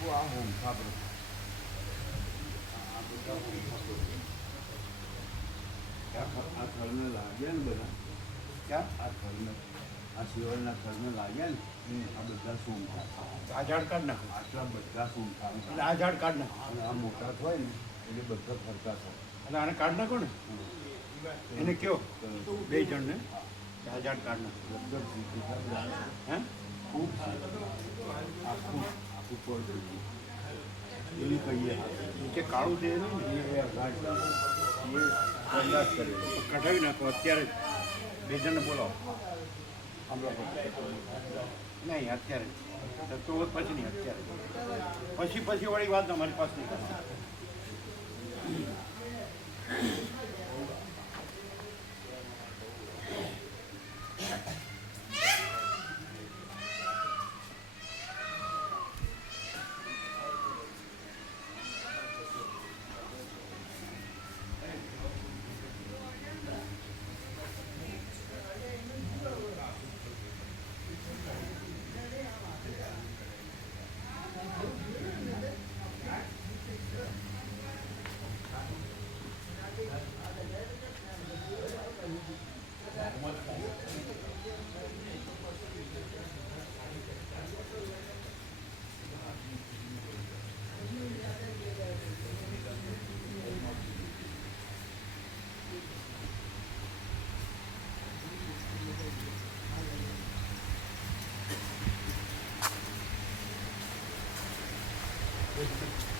આ હોમ ખાબર આ બધા હોમ ખાબર આ થળને લાગ્યા ને બધા ક્યાં આ થળને આ શિવરના થળને લાગ્યા ને આ બધા સોમઠા આ ઝાડ કાઢ નાખો આટલા બધા સોમઠા એટલે આ ઝાડ કાઢ નાખો અને આ મોટા હોય ને એટલે બધા ફરતા થાય એટલે આને કાઢ નાખો ને એને કયો બે જણને આ ઝાડ કાઢ નાખો હે ખૂબ આખું આખું પડ એવી કહીએ કે કાળું છે ને એ ઘાટ એ અંદાજ કરે કઢાવી નાખો અત્યારે જ બે જણને બોલાવો નહીં અત્યારે તો પછી નહીં અત્યારે પછી વાળી વાત અમારી પાસે નહીં કરવાની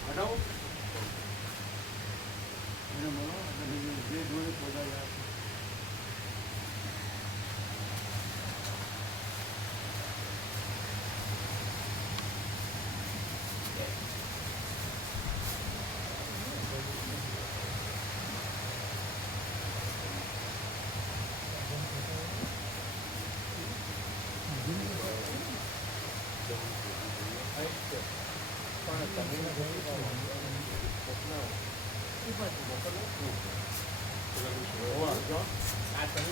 હટાવો એને બોલો જે જોડે પોતા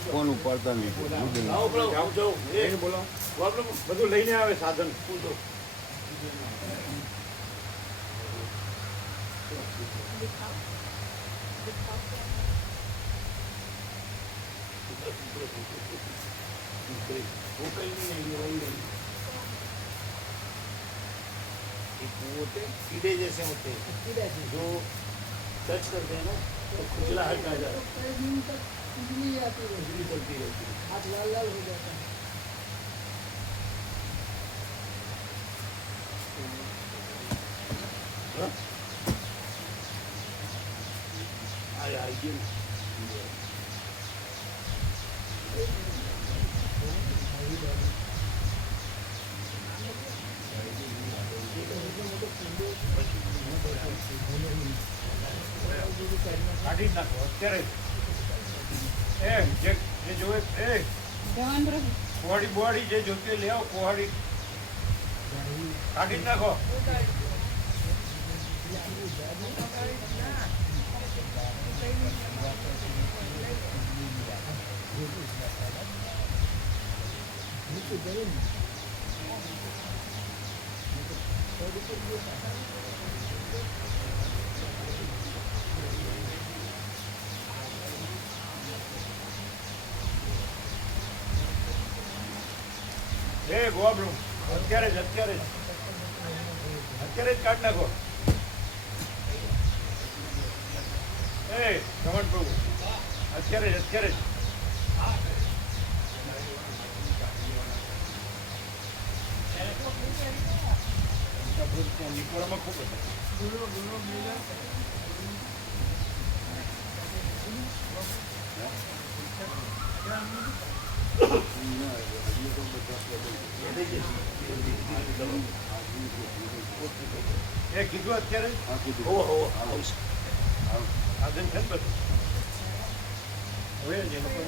ફોન ઉપાડતા નહીં બોલો બધું લઈને આવે સાધન कीड़े जैसे होते हैं जो टच करते हैं ना तो खुजलाहट आ जाता है बिजली चलती रहती है हाथ लाल लाल हो जाता है કાઢી નાખો અત્યારે એ જે જોવે એ કોહાડી બોહાડી જે જોતી લે આવો કોહાડી કાઢી નાખો એ ગોબડું અત્યારે જ કાઢ નાખો એ શ્રવણ પ્રભુ અત્યારે જ નિકોળામાં ખૂબ હતા એ કીધું અત્યારે સાધન છે ને બધું હોય જે લોકો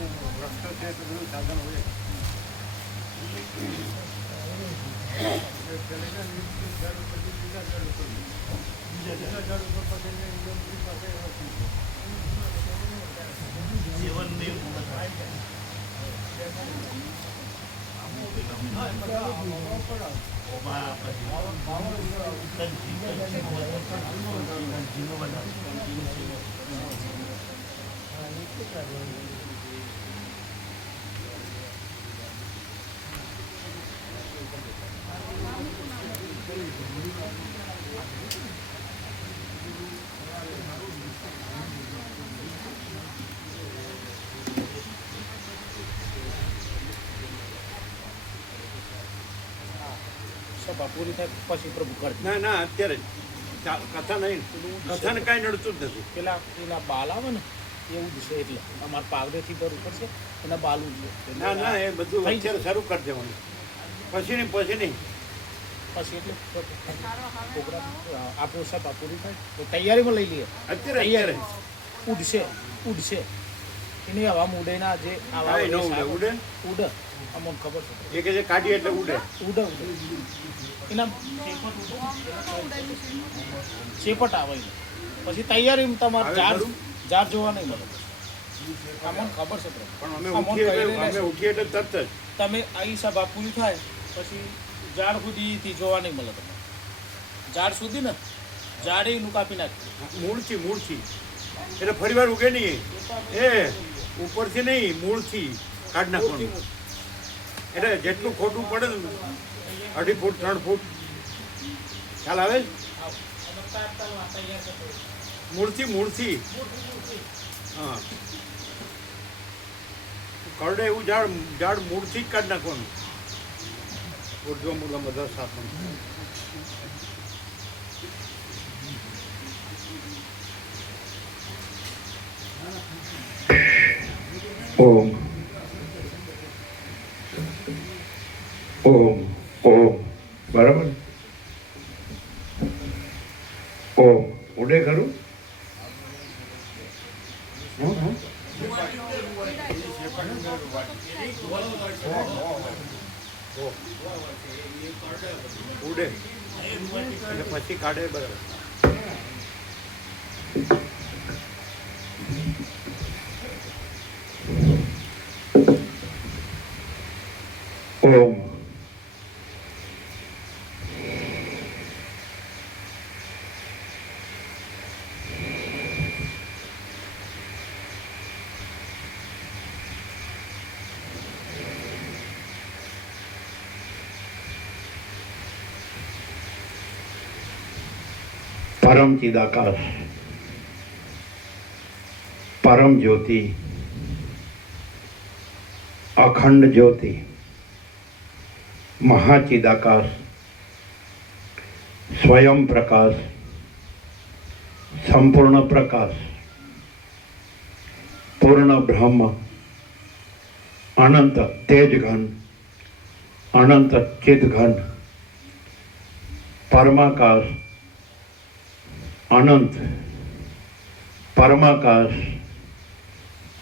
રસ્તો છે તો બધું સાધન હોય જીવન સભા પૂરી થાય પછી પ્રભુ કરશે. ના ના અત્યારે જ. કથા નહીં, કથાને કાંઈ નડતું જ નથી. પેલા પેલા બાલ આવે ને એવું જ છે, એટલે અમારે પાવડેથી ભરવું પડશે એના બાલું છે. ના ના એ બધું થઈ અત્યારે શરૂ કરી દેવાનું. પછી નહીં, પછી નહીં. પછી એટલે પ્રોગ્રામ આપણું સભા પૂરી થાય તો તૈયારીમાં લઈ લઈએ. અત્યારે ઉડશે ઉડશે એની હવા ઉડેના જે કાંઈ ન ઉડે. ઉડે ઉડે અમને ખબર છે. એ કે જે કાઢીએ એટલે ઉડે. ઉડે એના શેપટ આવે એને. પછી તૈયારી તમારે હવે જાર ખરું? જાર જોવા નહીં મળે. અમને ખબર છે પણ અમે અમને ઉઠીએ કહીને એટલે અમે ઉઠીએ એટલે તરત જ તમે અહીં સભા પૂરી થાય પછી ઝાડ સુધીથી જોવા નહીં મળે તમને. ઝાડ સુધી ને ઝાડે એનું કાપી નાખ્યું. મૂળથી એટલે ફરી વાર ઉગે નહીં. એ ઉપરથી નહીં, મૂળથી કાઢ નાખવાનું. એટલે જેટલું ખોટું પડે ને 2.5 ફૂટ 3 ફૂટ ખ્યાલ આવે મૂળથી હા કરડે એવું ઝાડ મૂળથી જ કાઢી નાખવાનું. ઉર્ધ્વ મૂળ બધા સાથે ઓમ ઓમ ઓમ બરાબર. ઓમ ઉડે ખરું. ઉડે એટલે પછી કાઢે બરાબર. ઓમ परम चिदाकाश, परम ज्योति, अखंड ज्योति, महाचिदाकाश, स्वयं प्रकाश, संपूर्ण प्रकाश, पूर्ण ब्रह्म, अनंत तेज घन, अनंत चिद घन, परमाकाश, अनंत परमाकाश,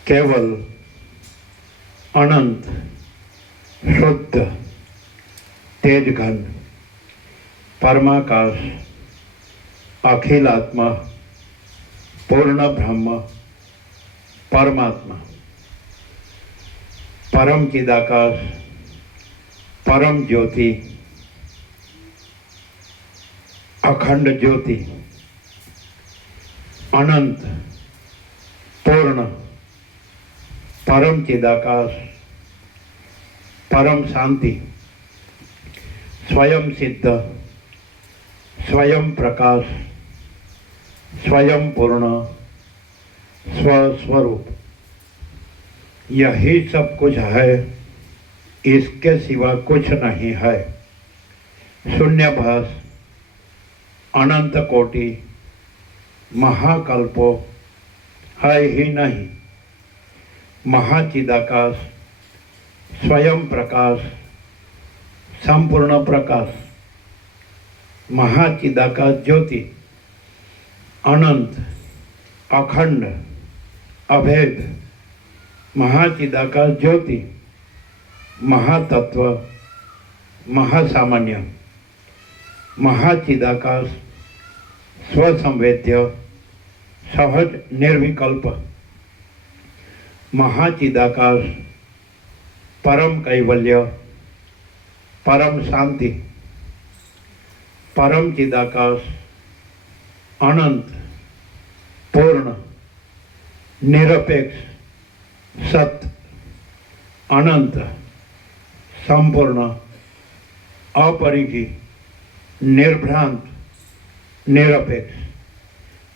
केवल अनंत शुद्ध तेज घन परमाकाश, अखिलात्मा, पूर्ण ब्रह्म, परमात्मा, परम चिदाकाश, परम ज्योति, अखंड ज्योति, अनंत पूर्ण परम चिदाकाश, परम शांति, स्वयं सिद्ध, स्वयं प्रकाश, स्वयं पूर्ण, स्वस्वरूप, यही सब कुछ है, इसके सिवा कुछ नहीं है। शून्यभास, अनंत कोटि, महाकल्पो है ही नहीं। महाचिदाकाश, स्वयं प्रकाश, संपूर्ण प्रकाश, महाचिदाकाश ज्योति, अनंत, अखंड, अभेद, महाचिदाकाश ज्योति, महातत्व, महासामान्य, महाचिदाकाश, स्वसंवेद्य, सहज निर्विकल्प, महाचिदाकाश, परम कैवल्य, परम शांति, परम चिदाकाश अनंत पूर्ण निरपेक्ष सत्य अनंत संपूर्ण अपरिघी निर्भ्रांत निरपेक्ष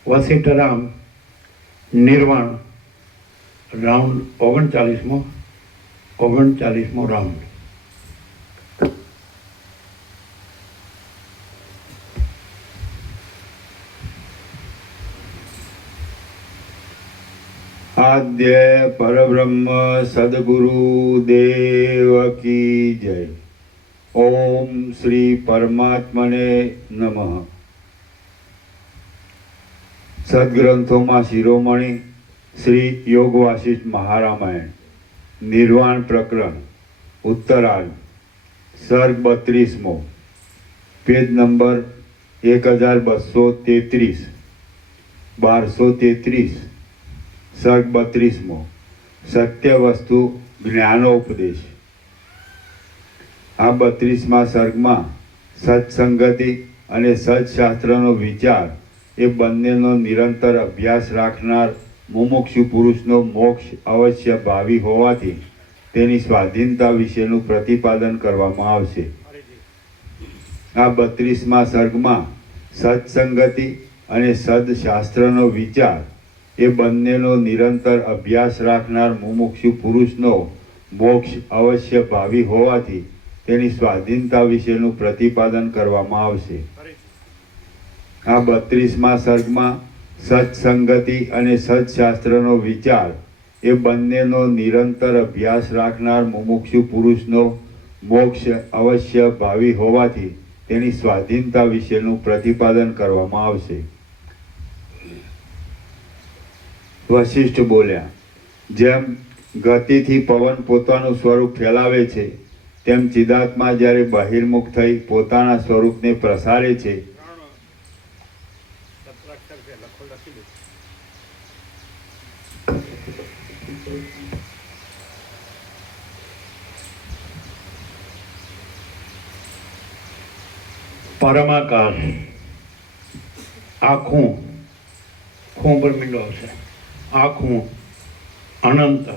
वसिष्ठराम निर्वाण राउंड 39મો राउंड। आद्य परब्रह्म सद्गुरु देव की जय। ओम श्री परमात्मने नमः। सद्ग्रंथों शिरोमणि श्री योग वासिष्ठ महारामायण निर्वाण प्रकरण उत्तरार्ध सर्ग 32मो पेज नंबर 1233 1233 सर्ग 32मो सत्य वस्तु ज्ञानोपदेश। आ 32મા सर्गમાં સત્સંગતિ અને સત્શાસ્ત્રનો વિચાર એ બંનેનો નિરંતર અભ્યાસ રાખનાર મુમુક્ષુ પુરુષનો મોક્ષ અવશ્ય ભાવી હોવાથી તેની સ્વાધીનતા વિશેનું પ્રતિપાદન કરવામાં આવશે। આ 32મા સર્ગમાં સત્સંગતિ અને સદશાસ્ત્રનો વિચાર એ બંનેનો નિરંતર અભ્યાસ રાખનાર મુમુક્ષુ પુરુષનો મોક્ષ અવશ્ય ભાવી હોવાથી તેની સ્વાધીનતા વિશેનું પ્રતિપાદન કરવામાં આવશે। આ 32મા સર્ગમાં સત્સંગતિ અને સત્શાસ્ત્રનો વિચાર એ બંનેનો નિરંતર અભ્યાસ રાખનાર મુમુક્ષુ પુરુષનો મોક્ષ અવશ્ય ભાવી હોવાથી તેની સ્વાધીનતા વિશેનું પ્રતિપાદન કરવામાં આવશે। વશિષ્ઠ બોલ્યા, જેમ ગતિથી પવન પોતાનું સ્વરૂપ ફેલાવે છે તેમ ચિદાત્મા જ્યારે બહિર્મુખ થઈ પોતાના સ્વરૂપને પ્રસારે છે परमाकाश आखूं खूं पर मींडो आवशे आखूं अनंत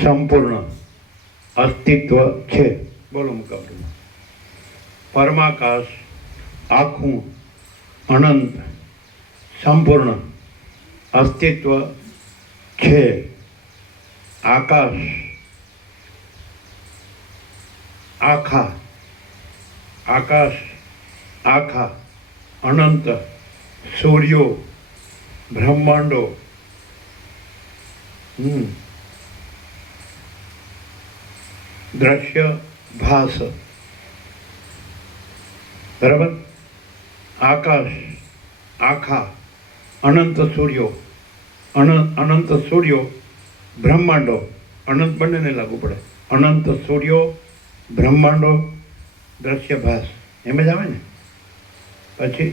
संपूर्ण अस्तित्व छे। बोलो मुकाबले परमाकाश आखूं अनंत संपूर्ण अस्तित्व छे। आकाश आखा आकाश आखा अनंत सूर्यो ब्रह्मांडो दृश्य भास बराबर। आकाश आखा अनंत सूर्यो अनंत सूर्यो ब्रह्मांडो अनंत बने ने लागू पड़े अनंत सूर्यो ब्रह्मांडो दृश्य भास एम ज आवे ने पछी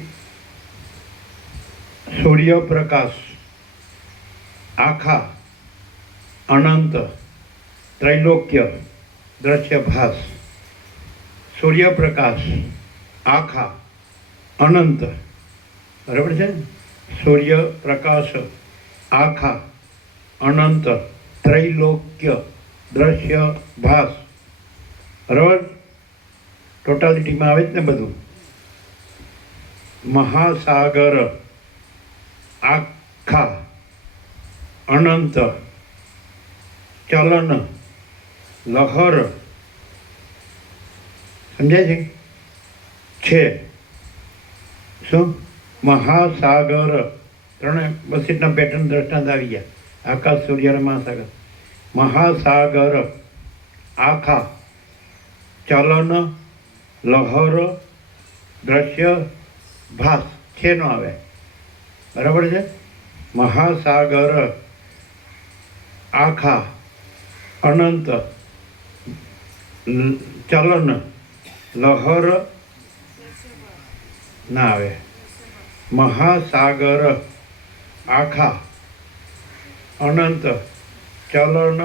सूर्य प्रकाश आखा अनंत त्रैलोक्य दृश्य भास। सूर्य प्रकाश आखा अनंत बराबर है। सूर्य प्रकाश आखा अनंत त्रैलोक्य दृश्य भास बराबर। टोटालिटी में आवे ने बधु। महासागर आखा अनंत चलन लहर समझे छे शू महासागर त्रे बसीटना पेटर्न दृष्टांत आई गया। आकाश सूर्य महासागर महासागर आखा चलन लहर दृश्य भास छे न आवे बराबर है। महासागर आखा अनंत चलन लहर ना आवे। महासागर आखा अनंत चलन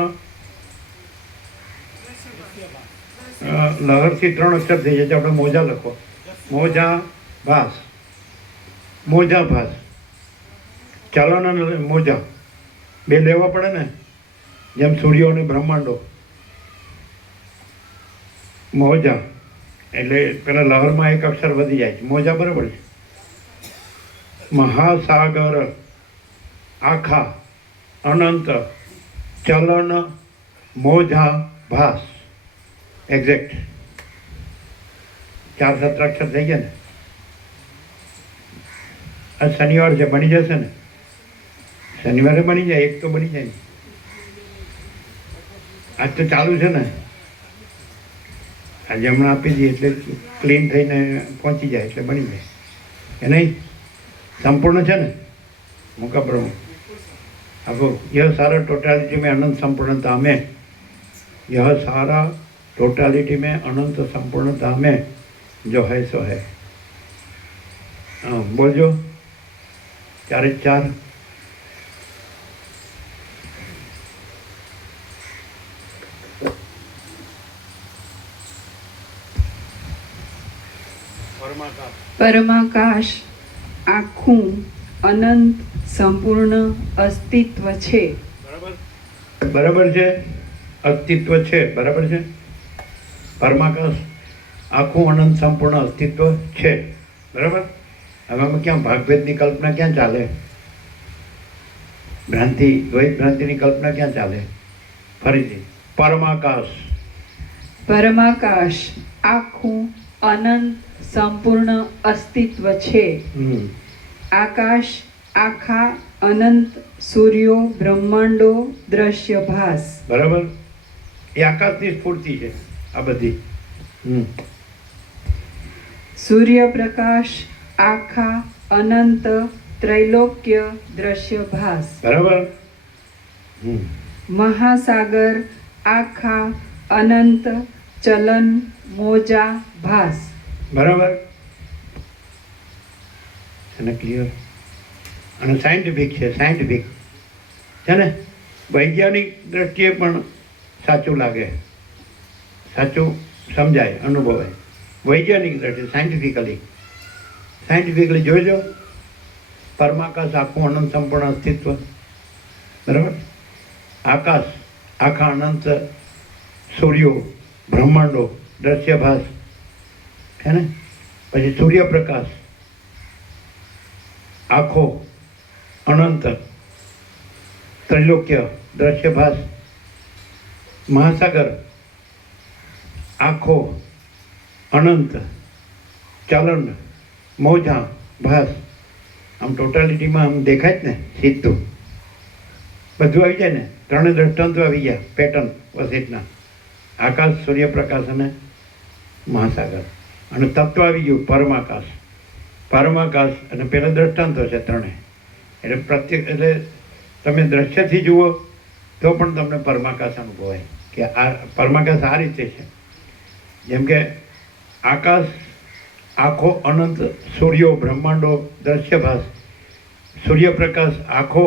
लहर थी 3 अक्षर थी जाए। अपने मोजा लखो मोजा ભાસ, મોજા ભાસ, ચલન અને મોજા બે લેવા પડે ને, જેમ સૂર્યો અને બ્રહ્માંડો. મોજા એટલે પેલા લહરમાં એક અક્ષર વધી જાય છે, મોજા બરાબર છે. મહાસાગર, આખા, અનંત, ચલન, મોજા, ભાસ. એક્ઝેક્ટ 4 7 અક્ષર થઈ ગયા ને. આજ શનિવાર છે, બની જશે ને? શનિવારે બની જાય, એક તો બની જાય. આજ તો ચાલુ છે ને, આજે હમણાં આપી દઈએ એટલે ક્લીન થઈને પહોંચી જાય એટલે બની જાય. એ નહીં સંપૂર્ણ છે ને મૂકા પ્રભુ આપો. यह सारा टोटालिटी में अनंत संपूर्णता में, यह सारा टोटालिटी में अनंत संपूर्णता में जो है सो है. हाँ बोलજો 4 4. પરમાકાશ આખું અનંત સંપૂર્ણ અસ્તિત્વ છે. બરાબર છે, અસ્તિત્વ છે, બરાબર છે. પરમાકાશ આખું અનંત સંપૂર્ણ અસ્તિત્વ છે, બરાબર. હવે આમાં ક્યાં ભાગભેદની કલ્પના ક્યાં ચાલે? ભ્રાંતિ, દ્વૈત ભ્રાંતિની કલ્પના ક્યાં ચાલે? ફરીથી પરમાકાશ. પરમાકાશ આખું અનંત સંપૂર્ણ અસ્તિત્વ છે. આકાશ આખા અનંત સૂર્યો બ્રહ્માંડો દ્રશ્ય ભાસ. બરાબર. એ આકાશની સ્ફૂર્તિ છે આ બધી. સૂર્યપ્રકાશ આખા અનંત ત્રૈલોક્ય દ્રશ્ય ભાસ. બરાબર. મહાસાગર આખા અનંત ચલન મોજા ભાસ. બરાબર. અને ક્લિયર. અને સાયન્ટિફિક છે, સાયન્ટિફિક છે ને, વૈજ્ઞાનિક દ્રષ્ટિએ પણ સાચું લાગે, સાચું સમજાય, અનુભવાય. વૈજ્ઞાનિક દ્રષ્ટિએ સાયન્ટિફિકલી જોઈજો. પરમાકાશ આખું અનંત સંપૂર્ણ અસ્તિત્વ, બરાબર. આકાશ આખા અનંત સૂર્યો બ્રહ્માંડો દ્રશ્યભાસ છે ને. પછી સૂર્યપ્રકાશ આખો અનંત ત્રૈલોક્ય દ્રશ્યભાસ. મહાસાગર આખો અનંત ચલન મોજા ભાસ. આમ ટોટાલિટીમાં આમ દેખાય જ ને, સીધું બધું આવી જાય ને. 3 દ્રષ્ટાંતો આવી ગયા પેટર્ન વસેટના. આકાશ, સૂર્યપ્રકાશ અને મહાસાગર. અને તત્વ આવી ગયું પરમાકાશ. પરમાકાશ અને પેલા દ્રષ્ટાંતો છે 3. એટલે પ્રત્યેક, એટલે તમે દ્રશ્યથી જુઓ તો પણ તમને પરમાકાશ અનુભવાય કે આ પરમાકાશ આ રીતે છે. જેમ કે આકાશ આખો અનંત સૂર્યો બ્રહ્માંડો દ્રશ્યભાસ. સૂર્યપ્રકાશ આખો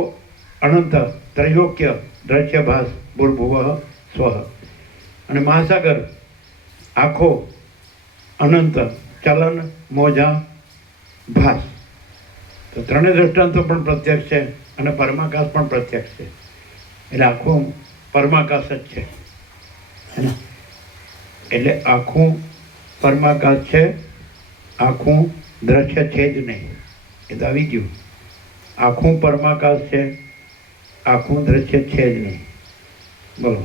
અનંત ત્રૈલોક્ય દ્રશ્યભાસ ભૂર્ભુવઃ સ્વઃ. અને મહાસાગર આખો અનંત ચલન મોજા ભાસ. તો 3 દ્રષ્ટાંતો પણ પ્રત્યક્ષ છે અને પરમાકાશ પણ પ્રત્યક્ષ છે. એટલે આખું પરમાકાશ જ છે. એટલે આખું પરમાકાશ છે, આખું દ્રશ્ય છે જ નહીં. એ તો આવી ગયું. આખું પરમાકાશ છે, આખું દ્રશ્ય છે જ નહીં. બોલો.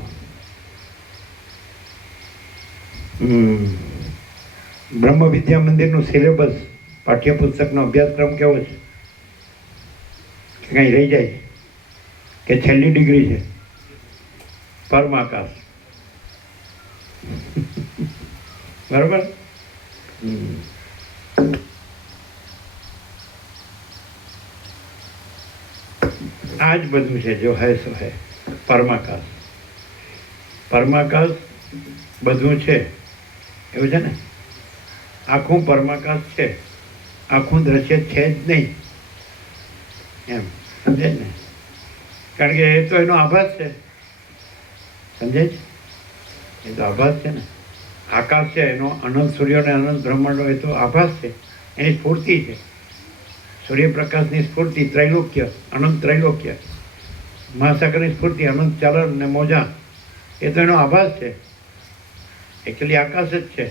બ્રહ્મ વિદ્યા મંદિરનું સિલેબસ, પાઠ્યપુસ્તકનો અભ્યાસક્રમ કેવો છે? કે કંઈ રહી જાય કે છેલ્લી ડિગ્રી છે પરમાકાશ? બરાબર. આ જ બધું છે જો હૈ સો હૈ. પરમાકાશ, પરમાકાશ બધું છે એવું છે ને. આખું પરમાકાશ છે, આખું દ્રશ્ય છે જ નહીં એમ સમજે જ ને. કારણ કે એ તો એનો આભાસ છે, સમજે જ. એ તો આભાસ છે ને. આકાશ છે એનો, અનંત સૂર્ય અને અનંત બ્રહ્માંડો, એ તો આભાસ છે. એની સ્ફૂર્તિ છે. સૂર્યપ્રકાશની સ્ફૂર્તિ ત્રૈલોક્ય, અનંત ત્રૈલોક્ય. મહાસાગરની સ્ફૂર્તિ અનંત ચલણ ને મોજા, એ તો એનો આભાસ છે. એકચ્યુઅલી આકાશ જ છે,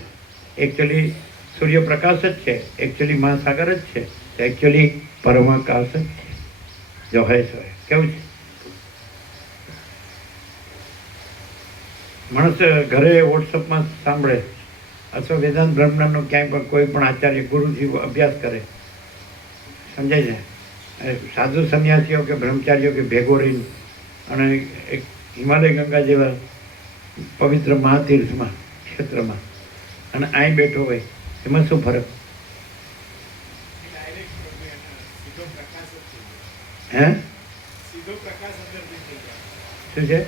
એકચ્યુઅલી સૂર્યપ્રકાશ જ છે, એકચ્યુઅલી મહાસાગર જ છે, એકચ્યુઅલી પરમાકાશ જ છે. જો હે સો હે. કેવું છે? માણસ ઘરે વોટ્સઅપમાં સાંભળે અથવા વેદાંત બ્રહ્માંડનો ક્યાંય પણ કોઈ પણ આચાર્ય ગુરુજી અભ્યાસ કરે, સમજાય છે. સાધુ સંન્યાસીઓ કે બ્રહ્મચારીઓ કે ભેગો રહીને અને એક હિમાલય ગંગા જેવા પવિત્ર મહાતીર્થમાં ક્ષેત્રમાં અને અહીં બેઠો હોય, એમાં શું ફરક? હે શું છે?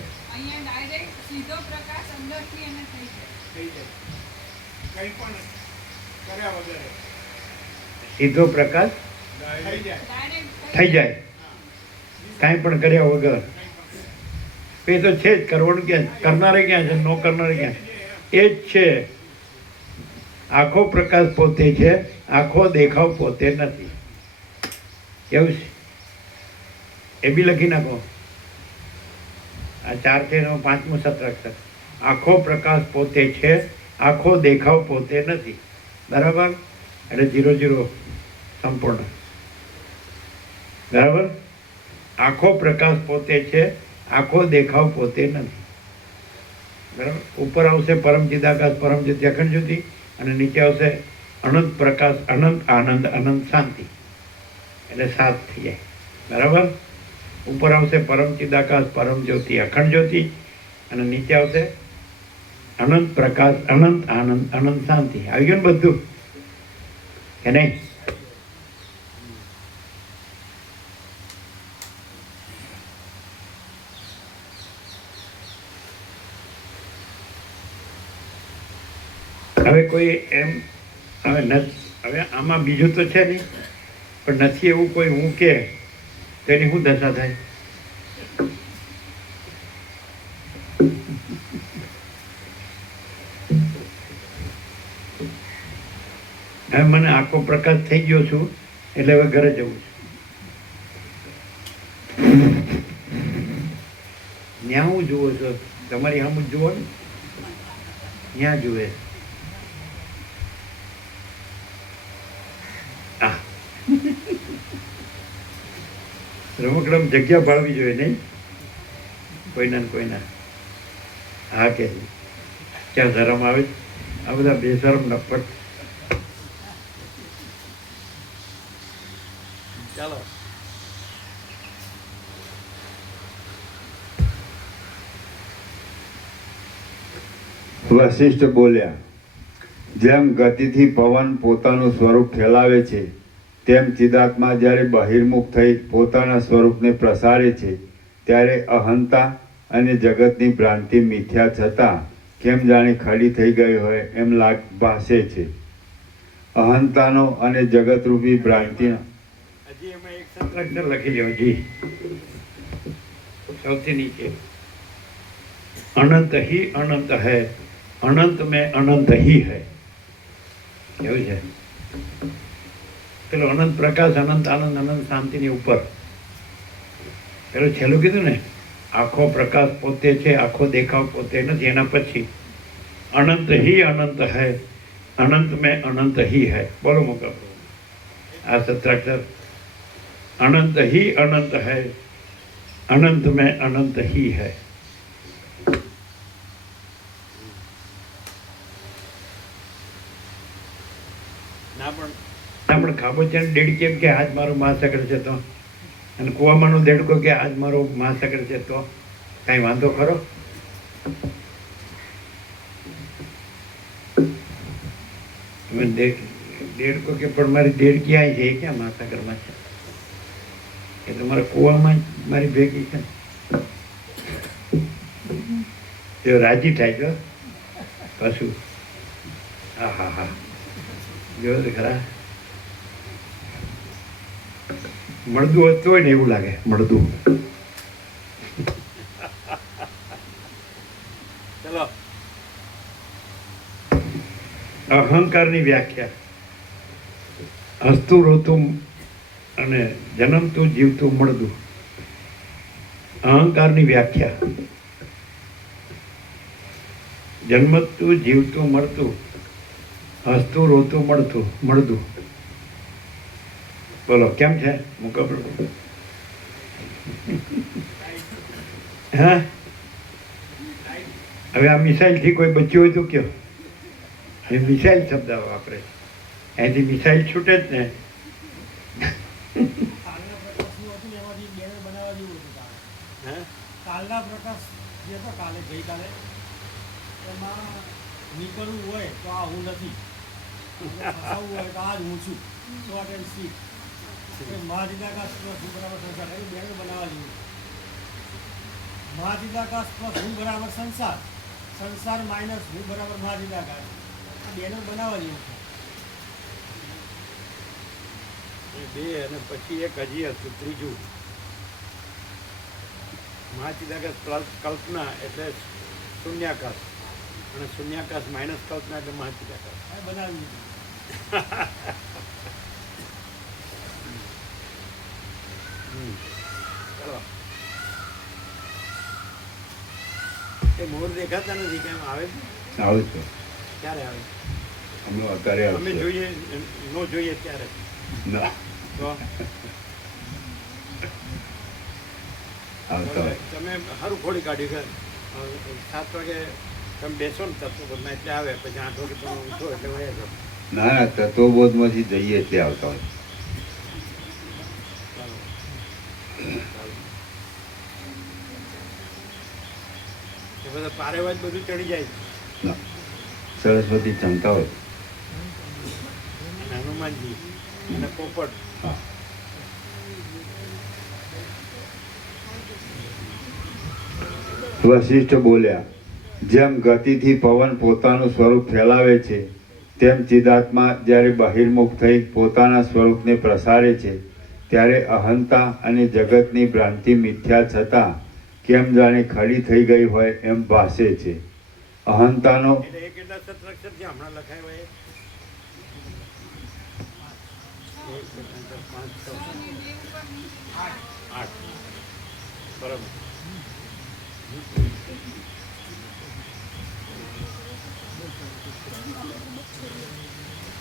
સીધો પ્રકાશ થઈ જાય કાંઈ પણ કર્યા વગર. એ તો છે જ. કરવાનું ક્યાં? કરનારે ક્યાં છે? નો કરનારે ક્યાં? એ જ છે. આખો પ્રકાશ પોતે છે, આખો દેખાવ પોતે નથી. કેવું છે? એ બી લખી નાખો. આ 4 છે એનો 5મું સત્રાક્ષર. આખો પ્રકાશ પોતે છે, આખો દેખાવ પોતે નથી. બરાબર? એટલે 0 સંપૂર્ણ. બરાબર? આખો પ્રકાશ પોતે છે, આખો દેખાવ પોતે નથી. બરાબર? ઉપર આવશે પરમ ચિદાકાશ, પરમ જ્યોતિ, અખંડ જ્યોતિ, અને નીચે આવશે અનંત પ્રકાશ, અનંત આનંદ, અનંત શાંતિ. એટલે 7 થઈ જાય. બરાબર? ઉપર આવશે પરમ ચિદાકાશ, પરમ જ્યોતિ, અખંડ જ્યોતિ, અને નીચે આવશે અનંત પ્રકાશ, અનંત આનંદ, અનંત શાંતિ. આવી ગયું ને બધું કે નહીં? હવે કોઈ એમ હવે આમાં બીજું તો છે નહીં, પણ નથી એવું કોઈ હું કે તો એની શું દશા થાય? હવે મને આખો પ્રકાશ થઈ ગયો છું એટલે હવે ઘરે જવું છે. ત્યાં હું જુઓ છો? તમારી આમ જ જુઓ ને, ત્યાં જુએ. રમકડમ જગ્યા ફાળવી જોઈએ નહીં કોઈના ને કોઈના. હા કે ક્યાં શરમ આવે? આ બધા બેશરમ નફટ. ચાલો. વશિષ્ઠ બોલ્યા, જેમ ગતિથી પવન પોતાનું સ્વરૂપ ફેલાવે છે, તેમ ચિદાત્મા જ્યારે બહિર્મુખ થઈ પોતાના સ્વરૂપને પ્રસારે છે, ત્યારે અહંતા અને જગતની ભ્રાંતિ મિથ્યા છતાં કેમ જાણે ખડી થઈ ગઈ હોય એમ ભાસે છે. અહંતાનો અને જગતરૂપી ભ્રાંતિનો હજી એમાં એક સત્રાક્ષર લખી લ્યો. હજી સૌથી નીચે અનંત ही अनंत है, अनंत में अनंत ही है. કેવું છે? પેલો અનંત પ્રકાશ, અનંત આનંદ, અનંત શાંતિની ઉપર પેલું છેલ્લું કીધું ને, આખો પ્રકાશ પોતે છે, આખો દેખાવ પોતે નથી. એના પછી અનંત ही अनंत है, अनंत में अनंत ही है. બોલો મોકા આ સત્રાક્ષર. अनंत ही अनंत है, अनंत में अनंत ही है. પણ ખાબોચિયાનો દેડકી એમ કે આજ મારો મહાસાગર છે તો, અને કુવામાંનો દેડકો કે આજ મારો મહાસાગર છે તો કાંઈ વાંધો ખરો? દેડકો કે પણ મારી દેડકી આવી છે, એ ક્યાં મહાસાગરમાં છે? એ તો મારા કુવામાં જ મારી ભેગી છે. તે રાજી થાય છે પશુ. હા હા હા, જોયો તો ખરા. મળદું વધતું હોય ને એવું લાગે. મળદું. ચલો. અહંકારની વ્યાખ્યા. હસતું રોતું અને જન્મતું જીવતું મળતું. અહંકારની વ્યાખ્યા: જન્મતું જીવતું મળતું, હસતું રોતું મળતું. બોલો કેમ છે મુકાબલો? હા, હવે આ મિસાઇલથી કોઈ બચ્યું હોય તો કયો? હવે મિસાઇલ શબ્દ વાપરે, અહીંથી મિસાઇલ છૂટે જ ને. કાલના પ્રકાશ જે હતો ગઈકાલે એમાં નીકળવું હોય તો આ હું નથી, ફસાવવું હોય તો આ જ હું છું. Short and sweet. મહાચિદાકાશ પ્લસ હું બરાબર સંસાર એની બેનર બનાવવા જેવું. મહાચિદાકાશ પ્લસ હું બરાબર સંસાર, સંસાર માઇનસ હું બરાબર મહાચિદાકાશ, આ બેનર બનાવવા જેવું છે. બે અને પછી એક હજી હતું ત્રીજું. મહાચિદાકાશ પ્લસ કલ્પના એટલે શૂન્યાકાશ, અને શૂન્યાકાશ માઇનસ કલ્પના એટલે મહાચિદાકાશ. આ બનાવી ચલો, એ મોર દેખાતા નથી, કેમ આવે છે? આવે છે ક્યારે આવે? અમે અત્યારે અમે આવશે. જોઈએ નો જોઈએ ત્યારે ના તો આવતા હોય. તમે સારું ખોડી કાઢ્યું કે 7 વાગે તમે બેસો ને તત્વબોધમાં એટલે આવે, પછી 8 વાગે તમે ઉઠો એટલે વયા જાઓ. ના ના તત્વબોધમાંથી જઈએ એટલે આવતા હોય. એ બધા પારેવાજ બધું ચડી જાય. ના સરસ્વતી ચમતા હોય. અને હનુમાનજી અને પોપટ. હા વશિષ્ઠ બોલ્યા, જેમ ગતિથી પવન પોતાનું સ્વરૂપ ફેલાવે છે, તેમ ચિદાત્મા જ્યારે બહિર્મુખ થઈ પોતાના સ્વરૂપને પ્રસારે છે, ત્યારે અહંતા અને જગતની ભ્રાંતિ મિથ્યા છતાં કેમ જાણે ખડી થઈ ગઈ હોય એમ ભાસે છે. અહંતાનો એટલે એ કેટલા સત્રક્ષર છે હમણાં લખાય હોય? 1, 2, 3, 4, 5, 6, 8. બરાબર.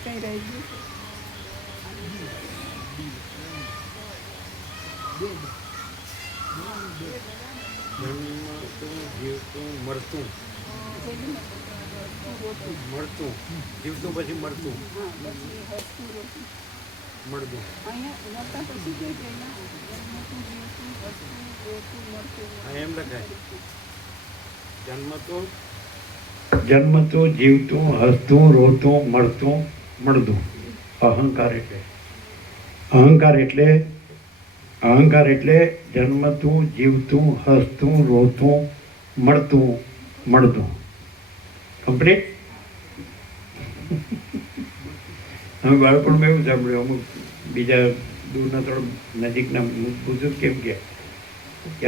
કઈ રહી ગયું? જન્મતું જીવતું મળતું, મળતું જીવતું પછી મળતું મળતું. હા એમ લખાય. જન્મતું જીવતું હસતું રોતું મળતું મળતું. અહંકાર એટલે જન્મતું જીવતું હસતું રોતું મળતું મળતું. કમ્પ્લીટ. અમે બાળપણમાં એવું સાંભળ્યું, અમુક બીજા દૂરના થોડા નજીકના પૂછ્યું કેમ કે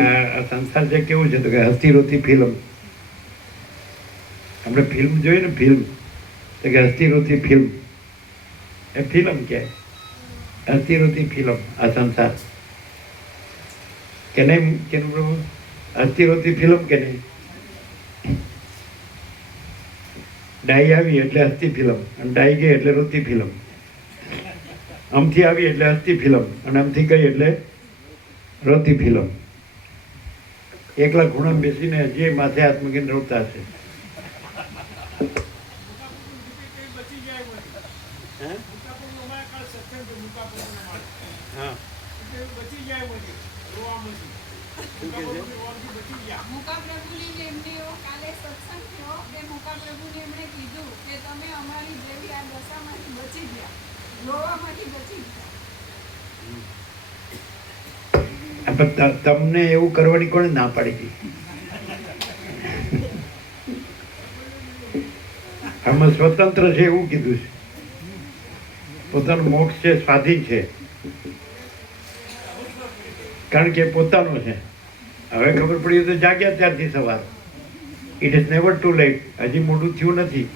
આ સંસાર છે કેવું છે, તો કે હસતી રોતી ફિલ્મ. આપણે ફિલ્મ જોઈએ ને, ફિલ્મ તો કે હસતી રોતી ફિલ્મ, એ ફિલ્મ કહેવાય. હસતી રોતી ફિલ્મ આ સંસાર કે નહીં? કેનું પ્રભુ? હસતી રોતી ફિલ્મ કે નહીં? ડાઈ આવી એટલે હસતી ફિલ્મ, અને ડાઈ ગઈ એટલે રોતી ફિલ્મ. આમથી આવી એટલે હસતી ફિલ્મ, અને આમથી ગઈ એટલે રોતી ફિલ્મ. એકલા ખૂણામાં બેસીને હજી માથે હાથ મૂકીને રોતા હશે. બચી જાય હે? હા બચી જાય રોવામાંથી. શું કહે છે? બચી ગયા. મુકાપ્રભુની એમને એવો કાલે સત્સંગ થયો કે મુકાપ્રભુને એમણે કીધું કે તમે અમારી જેવી આ દશામાંથી બચી ગયા, રોવામાંથી બચી ગયા. તમને એવું કરવાની કોણે ના પાડી હતી? આમાં સ્વતંત્ર છે એવું કીધું છે. પોતાનું મોક્ષ છે, સ્વાધીન છે, કારણ કે પોતાનો છે. હવે ખબર પડી તો જાગ્યા ત્યારથી સવાર. It is never too late. હજી મોટું થયું નથી.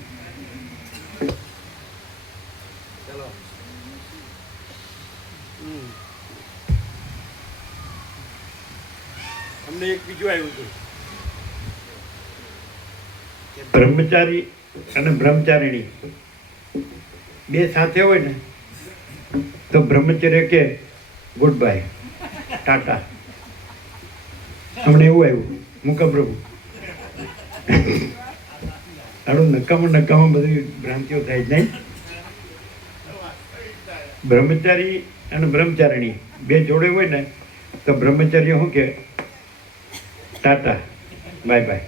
ચલો બીજું આવ્યું હતું બ્રહ્મચારી અને બ્રહ્મચારિણી બે સાથે હોય ને તો બ્રહ્મચર્ય કે ગુડ બાય ટાટા. હમણાં એવું આવ્યું મુકા પ્રભુ આડું નકામાં બધી ભ્રાંતિઓ થાય જ નહીં. બ્રહ્મચારી અને બ્રહ્મચારિણી બે જોડે હોય ને તો બ્રહ્મચર્ય શું કે ટાટા બાય બાય.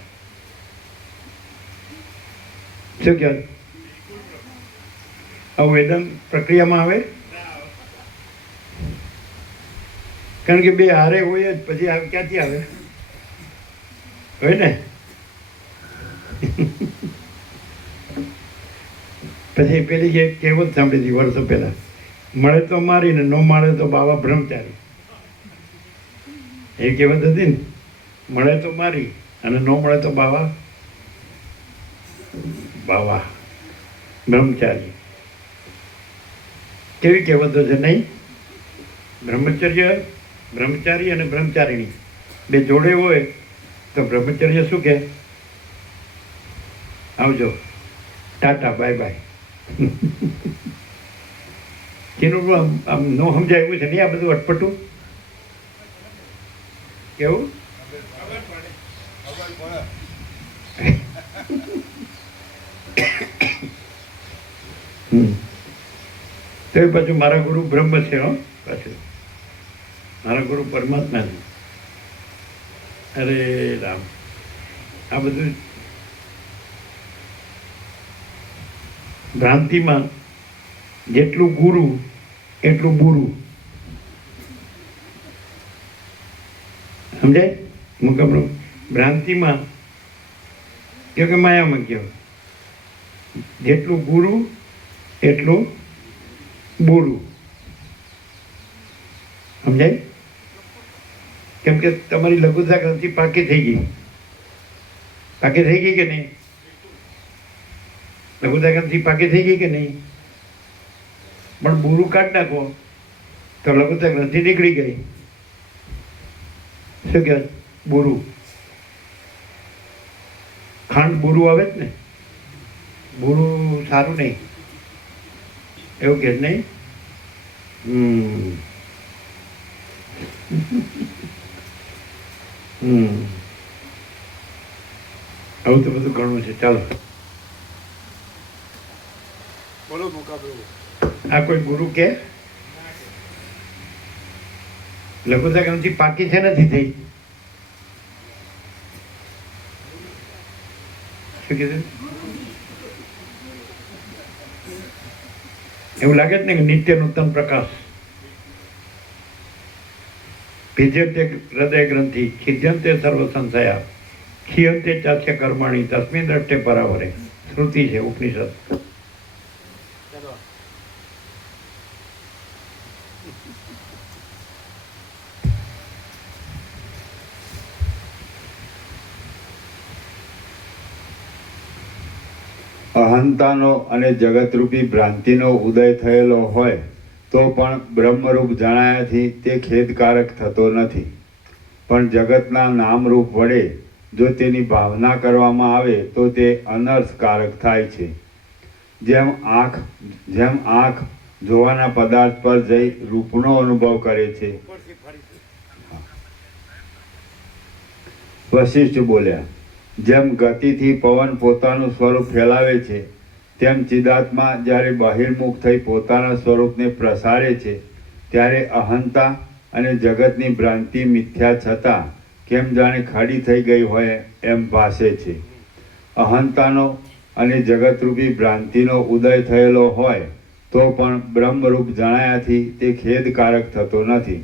શું કહેવાય આવું વેદાંત પ્રક્રિયામાં આવે? કારણ કે બે હારે હોય જ પછી આવે ક્યાંથી આવે હોય ને. પછી પેલી જે કહેવત સાંભળી હતી વર્ષો પહેલા, મળે તો મારીને ન મળે તો બાવા બ્રહ્મચારી. એ કહેવત હતી ને, મળે તો મારી અને ન મળે તો બાવા બ્રહ્મચારી. કેવી કહેવતો છે નહીં? બ્રહ્મચારી અને બ્રહ્મચારિણી બે જોડે હોય તો બ્રહ્મચર્ય શું કે આવજો ટાટા બાય બાય. કેનું આમ ન સમજાયું છે નહીં આ બધું અટપટું કેવું? તો એ પાછું મારા ગુરુ બ્રહ્મ છે. હો પાછું મારા ગુરુ પરમાત્મા છે. અરે રામ, આ બધું ભ્રાંતિમાં જેટલું ગુરુ એટલું બુરું. સમજાય? મુકાબલો ભ્રાંતિમાં કયો કે માયામાં કયો, જેટલું ગુરુ એટલું બોલું. સમજાય? કેમ કે તમારી લઘુતા ગ્રંથિ પાકી થઈ ગઈ કે નહીં? લઘુતા ગ્રંથિ પાકી થઈ ગઈ કે નહીં? પણ બોરું કાઢી નાખો તો લઘુતા ગ્રંથિ નીકળી ગઈ. શું કહેવાય? બોરું. ખાંડ બોરું આવે જ ને, બોરું સારું નહીં એવું કે નહીં? આવું તો બધું ઘણું છે. ચાલો, બોલો મુકા પ્રભુ. આ કોઈ ગુરુ કે લઘુતા ગ્રંથિ પાકી છે નથી થઈ? શું કીધું? એવું લાગે જ ને કે નિત્ય નૂતન પ્રકાશ. ભીજ્યંતે હૃદય ગ્રંથિ ખિદ્યંતે સર્વ સંશયા ખિયંતે ચાસ્ય કર્માણી તસ્મિન દ્રષ્ટે પરાવરે. શ્રુતિ છે, ઉપનિષદ. અહંતાનો અને જગતરૂપી ભ્રાંતિનો ઉદય થયેલો હોય તો પણ બ્રહ્મરૂપ જણાયાથી તે ખેદકારક થતો નથી. પણ જગતના નામરૂપ વડે જો તેની ભાવના કરવામાં આવે તો તે અનર્થકારક થાય છે. જેમ આંખ જોવાના પદાર્થ પર જઈ રૂપનો અનુભવ કરે છે. વશિષ્ઠ બોલ્યા, જેમ ગતિથી પવન પોતાનું સ્વરૂપ ફેલાવે છે તેમ ચિદાત્મા જ્યારે બહિર્મુખ થઈ પોતાના સ્વરૂપને પ્રસારે છે ત્યારે અહંતા અને જગતની ભ્રાંતિ મિથ્યા છતાં કેમ જાણે ખાડી થઈ ગઈ હોય એમ ભાસે છે. અહંતાનો અને જગતરૂપી ભ્રાંતિનો ઉદય થયેલો હોય તો પણ બ્રહ્મરૂપ જણાયાથી તે ખેદકારક થતો નથી.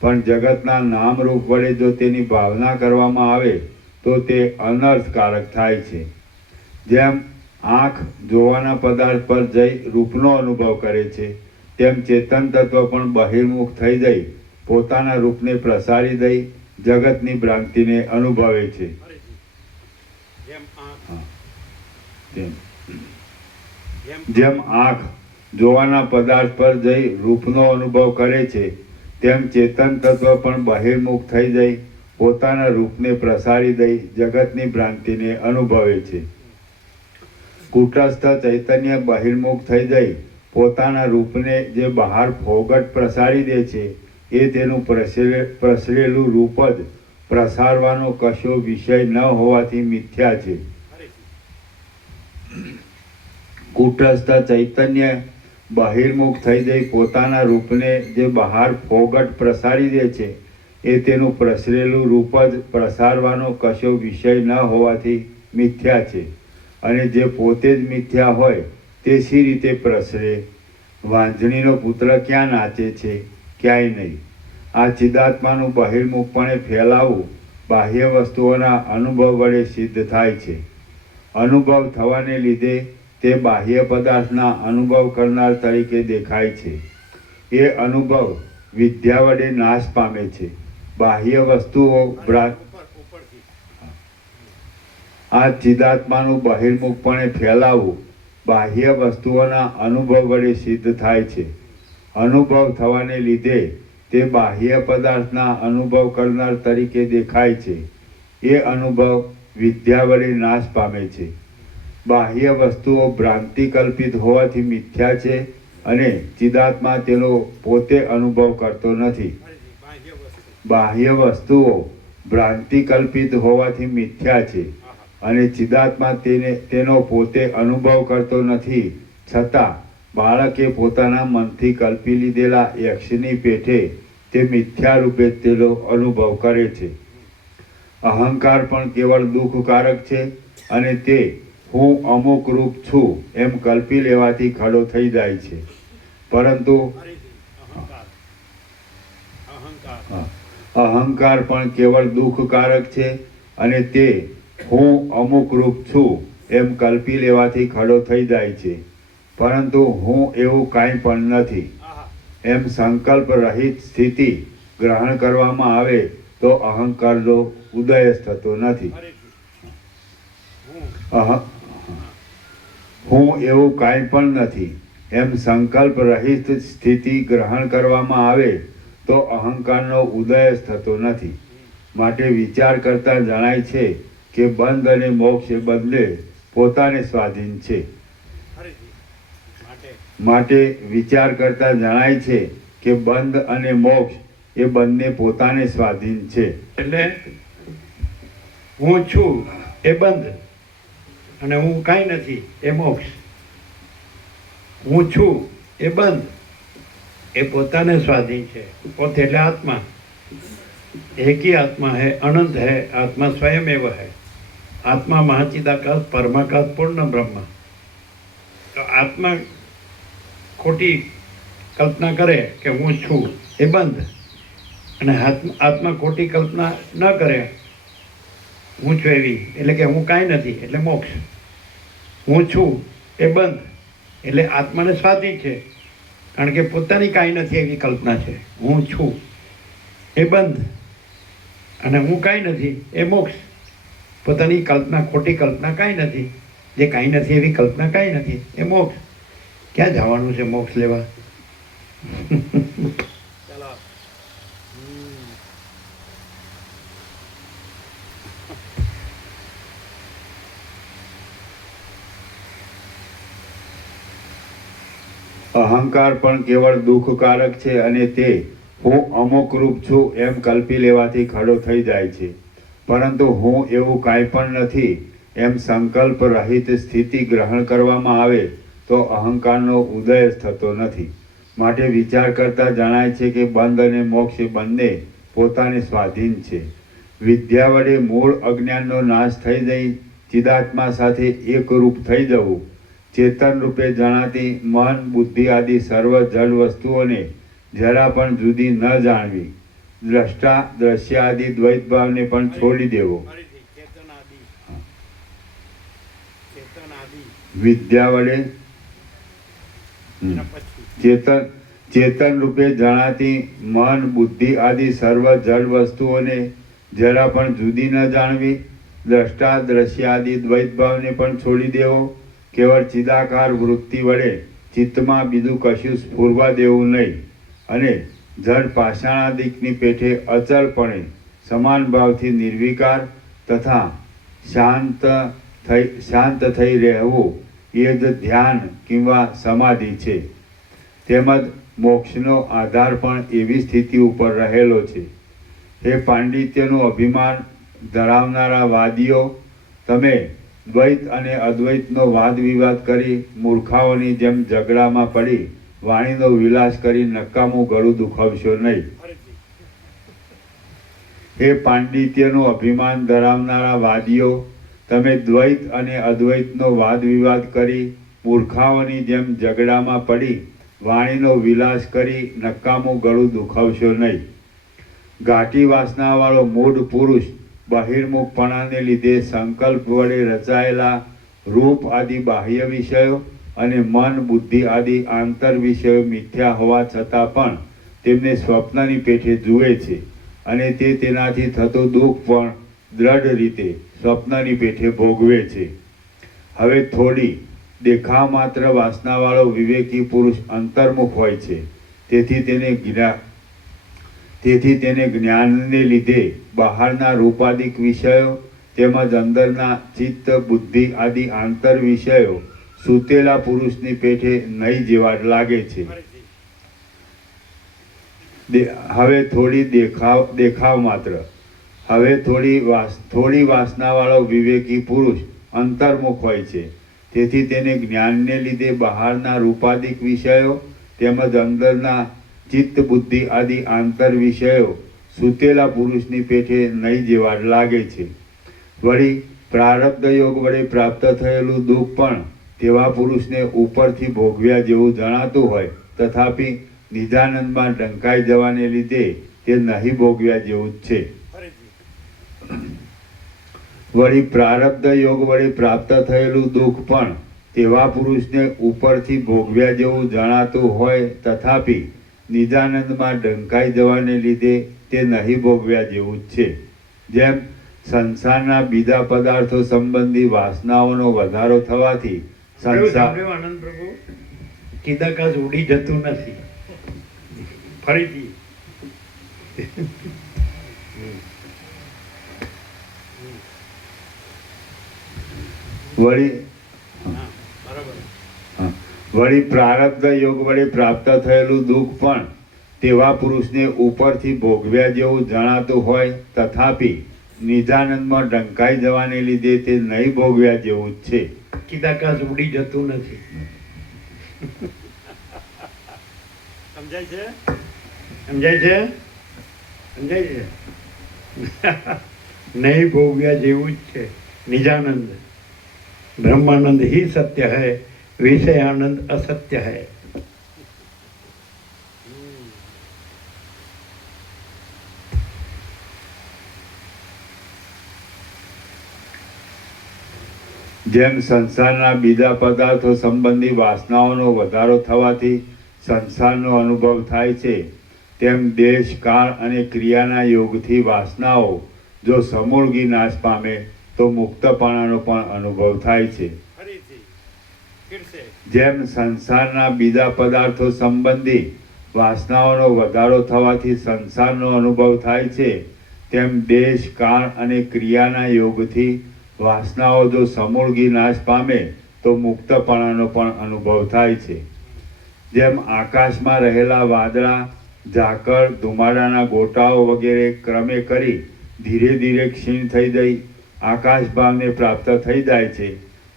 પણ જગતના નામરૂપ વડે જો તેની ભાવના કરવામાં આવે તો તે અનર્થકારક થાય છે. જેમ આંખ જોવાના પદાર્થ પર જઈ રૂપનો અનુભવ કરે છે તેમ ચેતન તત્વ પણ બહિર્મુખ થઈ જઈ પોતાના રૂપને પ્રસારી દઈ જગતની ભ્રાંતિને અનુભવે છે. જેમ આંખ જોવાના પદાર્થ પર જઈ રૂપનો અનુભવ કરે છે તેમ ચેતન તત્વ પણ બહિર્મુખ થઈ જઈ પોતાના રૂપને પ્રસારી દઈ જગતની ભ્રાંતિને અનુભવે છે. કૂટસ્થ ચૈતન્ય બહિર્મુખ થઈ જઈ પોતાના રૂપને જે બહાર ફોગટ પ્રસારી દે છે એ તેનું પ્રસરેલું રૂપ જ પ્રસારવાનો કશો વિષય ન હોવાથી મિથ્યા છે. કૂટસ્થ ચૈતન્ય બહિર્મુખ થઈ જઈ પોતાના રૂપને જે બહાર ફોગટ પ્રસારી દે છે એ તેનું પ્રસરેલું રૂપ જ પ્રસારવાનો કશો વિષય ન હોવાથી મિથ્યા છે. અને જે પોતે જ મિથ્યા હોય તે સી રીતે પ્રસરે? વાંજણીનો પુત્ર ક્યાં નાચે છે? ક્યાંય નહીં. આ ચિદાત્માનું બહિર્મુખપણે ફેલાવું બાહ્ય વસ્તુઓના અનુભવ વડે સિદ્ધ થાય છે. અનુભવ થવાને લીધે તે બાહ્ય પદાર્થના અનુભવ કરનાર તરીકે દેખાય છે. એ અનુભવ વિદ્યા વડે નાશ પામે છે. બાહ્ય વસ્તુઓ આ ચિદાત્માનું બહિર્મુખપણે ફેલાવું બાહ્ય વસ્તુઓના અનુભવ વડે સિદ્ધ થાય છે. અનુભવ થવાને લીધે તે બાહ્ય પદાર્થના અનુભવ કરનાર તરીકે દેખાય છે. એ અનુભવ વિદ્યા વડે નાશ પામે છે. બાહ્ય વસ્તુઓ ભ્રાંતિ કલ્પિત હોવાથી મિથ્યા છે અને ચિદાત્મા તેનો પોતે અનુભવ કરતો નથી. બાહ્ય વસ્તુઓ ભ્રાંતિ કલ્પિત હોવાથી મિથ્યા છે અને ચિદાત્મા તેનો પોતે અનુભવ કરતો નથી. છતાં બાળકે પોતાના મનથી કલ્પી લીધેલા યક્ષની પેઠે તે મિથ્યા રૂપે તેનો અનુભવ કરે છે. અહંકાર પણ કેવળ દુઃખકારક છે અને તે હું અમુક રૂપ છું એમ કલ્પી લેવાથી ખડો થઈ જાય છે. પરંતુ અહંકાર પણ કેવળ દુઃખકારક છે અને તે હું અમુક રૂપ છું એમ કલ્પી લેવાથી ખડો થઈ જાય છે. પરંતુ હું એવું કાંઈ પણ નથી એમ સંકલ્પ રહિત સ્થિતિ ગ્રહણ કરવામાં આવે તો અહંકારનો ઉદય જ થતો નથી. હું એવું કાંઈ પણ નથી એમ સંકલ્પ રહિત સ્થિતિ ગ્રહણ કરવામાં આવે તો અહંકારનો ઉદય જ થતો નથી. માટે વિચાર કરતા જણાય છે કે બંધ અને મોક્ષ એ બંને પોતાને સ્વાધીન છે. માટે વિચાર કરતા જણાય છે કે બંધ અને મોક્ષ એ બંને પોતાને સ્વાધીન છે. એટલે હું છું એ બંધ અને હું કાંઈ નથી એ મોક્ષ. હું છું એ બંધ એ પોતાને સ્વાધીન છે. પોતે એટલે આત્મા. एक ही आत्मा है, अनंत है, आत्मा स्वयं एव है. आत्मा महाचिदाकाश परमाकाश पूर्ण ब्रह्म. तो आत्मा खोटी कल्पना करे कि हूँ छू ए बंध અને આત્મા ખોટી કલ્પના ન કરે હું છું એવી એટલે કે હું કાંઈ નથી એટલે મોક્ષ. હું છું એ બંધ એટલે આત્માને સ્વાધીન છે કારણ કે પોતાની કાંઈ નથી એવી કલ્પના છે. હું છું એ બંધ અને હું કાંઈ નથી એ મોક્ષ. પોતાની કલ્પના ખોટી કલ્પના કાંઈ નથી. જે કાંઈ નથી એવી કલ્પના કાંઈ નથી એ મોક્ષ. ક્યાં જવાનું છે મોક્ષ લેવા? અહંકાર પણ કેવળ દુઃખકારક છે અને તે હું અમુક રૂપ છું એમ કલ્પી લેવાથી ખડો થઈ જાય છે. પરંતુ હું એવું કાંઈ પણ નથી એમ સંકલ્પ રહિત સ્થિતિ ગ્રહણ કરવામાં આવે તો અહંકારનો ઉદય જ થતો નથી. માટે વિચાર કરતા જણાય છે કે બંધ અને મોક્ષ બંને પોતાને સ્વાધીન છે. વિદ્યા વડે મૂળ અજ્ઞાનનો નાશ થઈ જઈ ચિદાત્મા સાથે એકરૂપ થઈ જવું, ચેતન રૂપે જણાતી મન બુદ્ધિ આદિ સર્વ જળ વસ્તુઓને જરા પણ જુદી ન જાણવી, દ્રષ્ટા દ્રશ્ય આદિ દ્વૈત ભાવને પણ છોડી દેવો, વિદ્યા વડે ચેતન રૂપે જણાતી મન બુદ્ધિ આદિ સર્વ જળ વસ્તુઓને જરા પણ જુદી ન જાણવી, દ્રષ્ટા દ્રશ્ય આદિ દ્વૈત ભાવને પણ છોડી દેવો, કેવળ ચિદાકાર વૃત્તિ વડે ચિત્તમાં બીજું કશું સ્ફુરવા દેવું નહીં અને જળ પાષાણાદિકની પેઠે અચલપણે સમાન ભાવથી નિર્વિકાર તથા શાંત થઈ રહેવું એ જ ધ્યાન કિંવા સમાધિ છે. તેમજ મોક્ષનો આધાર પણ એવી સ્થિતિ ઉપર રહેલો છે. હે પાંડિત્યનું અભિમાન ધરાવનારા વાદીઓ, તમે દ્વૈત અને અદ્વૈતનો વાદ વિવાદ કરી મૂર્ખાઓની જેમ ઝઘડામાં પડી વાણીનો વિલાસ કરી નકામું ગળું દુખાવશો નહીં. હે પાંડિત્યનું અભિમાન ધરાવનારા વાદીઓ, તમે દ્વૈત અને અદ્વૈતનો વાદ વિવાદ કરી મૂર્ખાઓની જેમ ઝઘડામાં પડી વાણીનો વિલાસ કરી નકામું ગળું દુખાવશો નહીં. ઘાટી વાસનાવાળો મૂઢ પુરુષ બહિર્મુખપણાને લીધે સંકલ્પ વડે રચાયેલા રૂપ આદિ બાહ્ય વિષયો અને મન બુદ્ધિ આદિ આંતર વિષયો મિથ્યા હોવા છતાં પણ તેમને સ્વપ્નની પેઠે જુએ છે અને તે તેનાથી થતું દુઃખ પણ દ્રઢ રીતે સ્વપ્નની પેઠે ભોગવે છે. હવે થોડી દેખાવ માત્ર વાસનાવાળો વિવેકી પુરુષ અંતર્મુખ હોય છે. તેથી તેને જ્ઞાનને લીધે બહારના રૂપાદિક વિષયો તેમજ અંદરના ચિત્ત બુદ્ધિ આદિ આંતર વિષયો સૂતેલા પુરુષની પેઠે નહીં જેવા લાગે છે. હવે થોડી દેખાવ માત્ર હવે થોડી વાસનાવાળો વિવેકી પુરુષ અંતર્મુખ હોય છે. તેથી તેને જ્ઞાનને લીધે બહારના રૂપાદિક વિષયો તેમજ અંદરના ચિત્ત બુદ્ધિ આદિ આંતર વિષયો સૂતેલા પુરુષની પેઠે નહીં જેવા લાગે છે. વળી પ્રારબ્ધ યોગ વડે પ્રાપ્ત થયેલું દુઃખ પણ તેવા પુરુષને ઉપરથી ભોગવ્યા જેવું જણાતું હોય, તથાપિ નિજાનંદમાં ઢંકાઈ જવાને લીધે તે નહીં ભોગવ્યા જેવું જ છે. વળી પ્રારબ્ધ યોગ વડે પ્રાપ્ત થયેલું દુઃખ પણ તેવા પુરુષને ઉપરથી ભોગવ્યા જેવું જણાતું હોય, તથાપિ નિજાનંદમાં ઢંકાઈ જવાને લીધે તે નહીં ભોગવ્યા જેવું જ છે. જેમ સંસારના બીજા પદાર્થો સંબંધી વાસનાઓનો વધારો થવાથી આનંદ પ્રભુ ચિદાકાશ ઉડી જતું નથી. ફરીથી વળી પ્રારબ્ધ યોગ વડે પ્રાપ્ત થયેલું દુઃખ પણ તેવા પુરુષને ઉપરથી ભોગવ્યા જેવું જણાતું હોય, તથાપિ નિજાનંદમાં ઢંકાઈ જવાને લીધે તે નહીં ભોગવ્યા જેવું જ છે. ચિદાકાશ ઉડી જતું નથી. સમજાય છે? સમજાય છે? સમજાય છે? નહીં ભોગવ્યા જેવું જ છે. નિજાનંદ ब्रह्मानंद ही सत्य है, विषय आनंद असत्य है. જેમ સંસારના બીજા પદાર્થો સંબંધી વાસનાઓનો વધારો થવાથી સંસારનો અનુભવ થાય છે, તેમ દેશ કાળ અને ક્રિયાના યોગથી વાસનાઓ જો સમૂળગી નાશ પામે તો મુક્તપણાનો પણ અનુભવ થાય છે. જેમ સંસારના બીજા પદાર્થો સંબંધી વાસનાઓનો વધારો થવાથી સંસારનો અનુભવ થાય છે, તેમ દેશ કાળ અને ક્રિયાના યોગથી વાસનાઓ જો સમૂળગી નાશ પામે તો મુક્તપણાનો પણ અનુભવ થાય છે. જેમ આકાશમાં રહેલા વાદળા, ઝાકળ, ધુમાડાના ગોટાઓ વગેરે ક્રમે કરી ધીરે ધીરે ક્ષીણ થઈ જઈ આકાશ ભાવને પ્રાપ્ત થઈ જાય છે,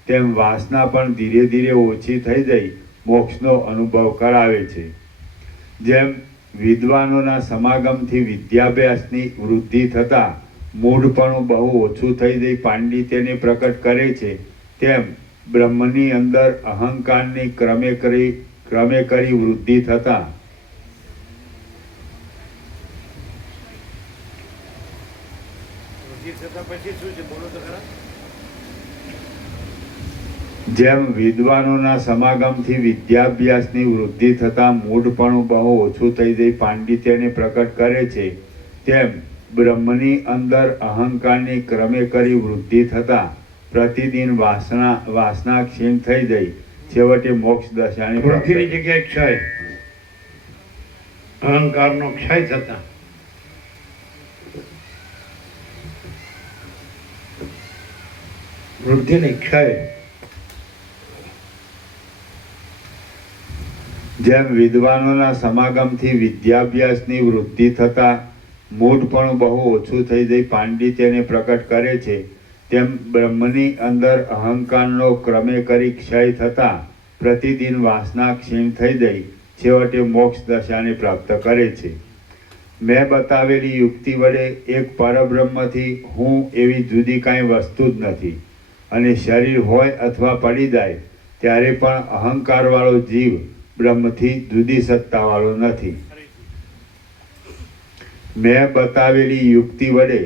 તેમ વાસના પણ ધીરે ધીરે ઓછી થઈ જઈ મોક્ષનો અનુભવ કરાવે છે. જેમ વિદ્વાનોના સમાગમથી વિદ્યાભ્યાસની વૃદ્ધિ થતાં મૂઢપણું બહુ ઓછું થઈ જઈ પાંડિત્યને પ્રકટ કરે છે, તેમ બ્રહ્મની અંદર અહંકારની ક્રમે કરી વૃદ્ધિ થતાં જેમ વિદ્વાનોના સમાગમથી વિદ્યાભ્યાસની વૃદ્ધિ થતાં મૂઢપણું બહુ ઓછું થઈ જઈ પાંડિત્યને પ્રકટ કરે છે, તેમ બ્રહ્મની અંદર અહંકારની ક્રમે કરી વૃદ્ધિ થતાં પ્રતિદિન વાસના ક્ષીણ થઈ જઈ છેવટે મોક્ષ દશાની વૃદ્ધિની જગ્યાએ ક્ષય, અહંકારનો ક્ષય થતા વૃદ્ધિની ક્ષય. જેમ વિદ્વાનોના સમાગમથી વિદ્યાભ્યાસની વૃદ્ધિ થતાં મૂઢપણું બહુ ઓછું થઈ જઈ પાંડિત્યને પ્રકટ કરે છે, તેમ બ્રહ્મની અંદર અહંકારનો ક્રમે કરી ક્ષય થતાં પ્રતિદિન વાસના ક્ષીણ થઈ જઈ છેવટે મોક્ષ દશાને પ્રાપ્ત કરે છે. મેં બતાવેલી યુક્તિ વડે એક પરબ્રહ્મથી હું એવી જુદી કાંઈ વસ્તુ જ નથી, અને શરીર હોય અથવા પડી જાય ત્યારે પણ અહંકારવાળો જીવ બ્રહ્મથી જુદી સત્તાવાળો નથી. મેં બતાવેલી યુક્તિ વડે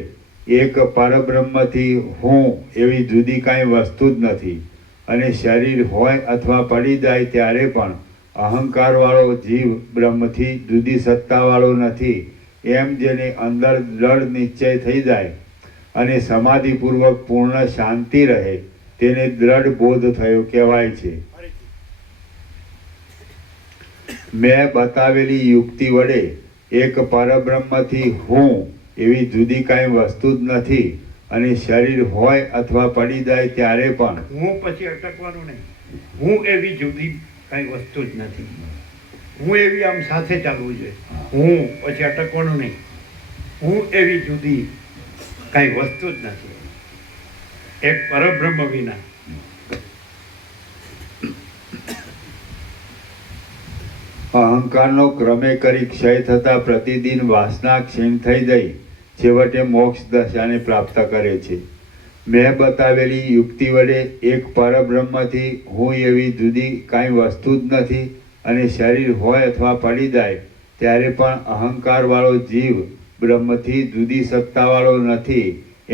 એક પરબ્રહ્મથી હું એવી જુદી કાંઈ વસ્તુ જ નથી, અને શરીર હોય અથવા પડી જાય ત્યારે પણ અહંકારવાળો જીવ બ્રહ્મથી જુદી સત્તાવાળો નથી, એમ જેને અંદર દ્રઢ નિશ્ચય થઈ જાય અને સમાધિપૂર્વક પૂર્ણ શાંતિ રહે તેને દ્રઢ બોધ થયો કહેવાય છે. મેં બતાવેલી યુક્તિ વડે એક પરબ્રહ્મથી હું એવી જુદી કાંઈ વસ્તુ જ નથી, અને શરીર હોય અથવા પડી જાય ત્યારે પણ હું પછી અટકવાનું નહીં. હું એવી જુદી કાંઈ વસ્તુ જ નથી. હું એવી આમ સાથે ચાલવું જોઈએ. હું પછી અટકવાનું નહીં. હું એવી જુદી કાંઈ વસ્તુ જ નથી, એક પરબ્રહ્મ વિના. અહંકારનો ક્રમે કરી ક્ષય થતાં પ્રતિદિન વાસના ક્ષીણ થઈ જઈ છેવટે મોક્ષ દશાને પ્રાપ્ત કરે છે. મેં બતાવેલી યુક્તિ વડે એક પરબ્રહ્મથી હું એવી જુદી કાંઈ વસ્તુ જ નથી, અને શરીર હોય અથવા પડી જાય ત્યારે પણ અહંકારવાળો જીવ બ્રહ્મથી જુદી સત્તાવાળો નથી,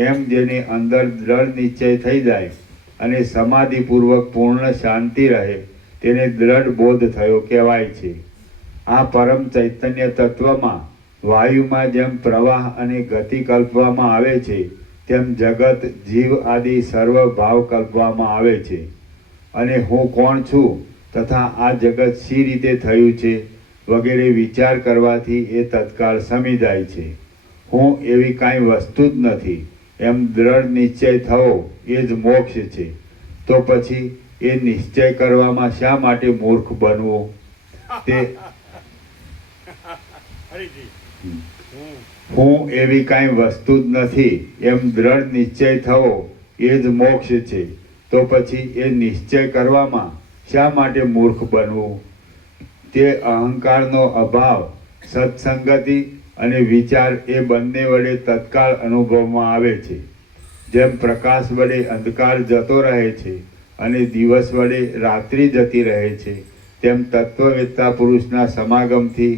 એમ જેને અંદર દ્રઢ નિશ્ચય થઈ જાય અને સમાધિપૂર્વક પૂર્ણ શાંતિ રહે તેને દ્રઢ બોધ થયો કહેવાય છે. આ પરમ ચૈતન્ય તત્વમાં વાયુમાં જેમ પ્રવાહ અને ગતિ કલ્પવામાં આવે છે, તેમ જગત જીવ આદિ સર્વ ભાવ કલ્પવામાં આવે છે. અને હું કોણ છું તથા આ જગત શી રીતે થયું છે વગેરે વિચાર કરવાથી એ તત્કાળ સમી જાય છે. હું એવી કાંઈ વસ્તુ જ નથી એમ દ્રઢ નિશ્ચય થવો એ જ મોક્ષ છે. તો પછી એ નિશ્ચય કરવામાં શા માટે મૂર્ખ બનવું? તે હું એવી કાંઈ વસ્તુ જ નથી એમ દ્રઢ નિશ્ચય થવો એ જ મોક્ષ છે. તો પછી એ નિશ્ચય કરવામાં શા માટે મૂર્ખ બનવું? તે અહંકારનો અભાવ, સત્સંગતિ અને વિચાર એ બંને વડે તત્કાળ અનુભવમાં આવે છે. જેમ પ્રકાશ વડે અંધકાર જતો રહે છે અને દિવસ વડે રાત્રિ જતી રહે છે, તેમ તત્વવેત્તા પુરુષના સમાગમથી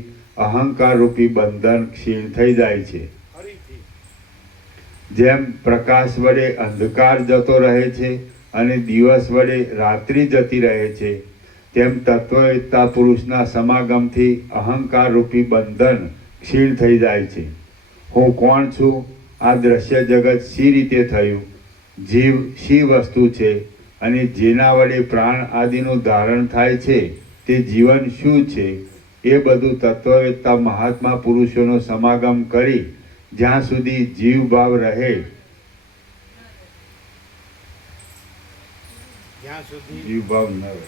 અહંકાર રૂપી બંધન ક્ષીણ થઈ જાય છે. જેમ પ્રકાશ વડે અંધકાર જતો રહે છે અને દિવસ વડે રાત્રિ જતી રહે છે, તેમ તત્વવેત્તા પુરુષના સમાગમથી અહંકાર રૂપી બંધન ક્ષીણ થઈ જાય છે. હું કોણ છું? આ દ્રશ્ય જગત શી રીતે થયું? જીવ શી વસ્તુ છે? અને જેના વડે પ્રાણ આદિનું ધારણ થાય છે તે જીવન શું છે? એ બધું તત્વવેત્તા મહાત્મા પુરુષોનો સમાગમ કરી જ્યાં સુધી જીવ ભાવ રહે, જ્યાં સુધી જીવ ભાવ ન રહે,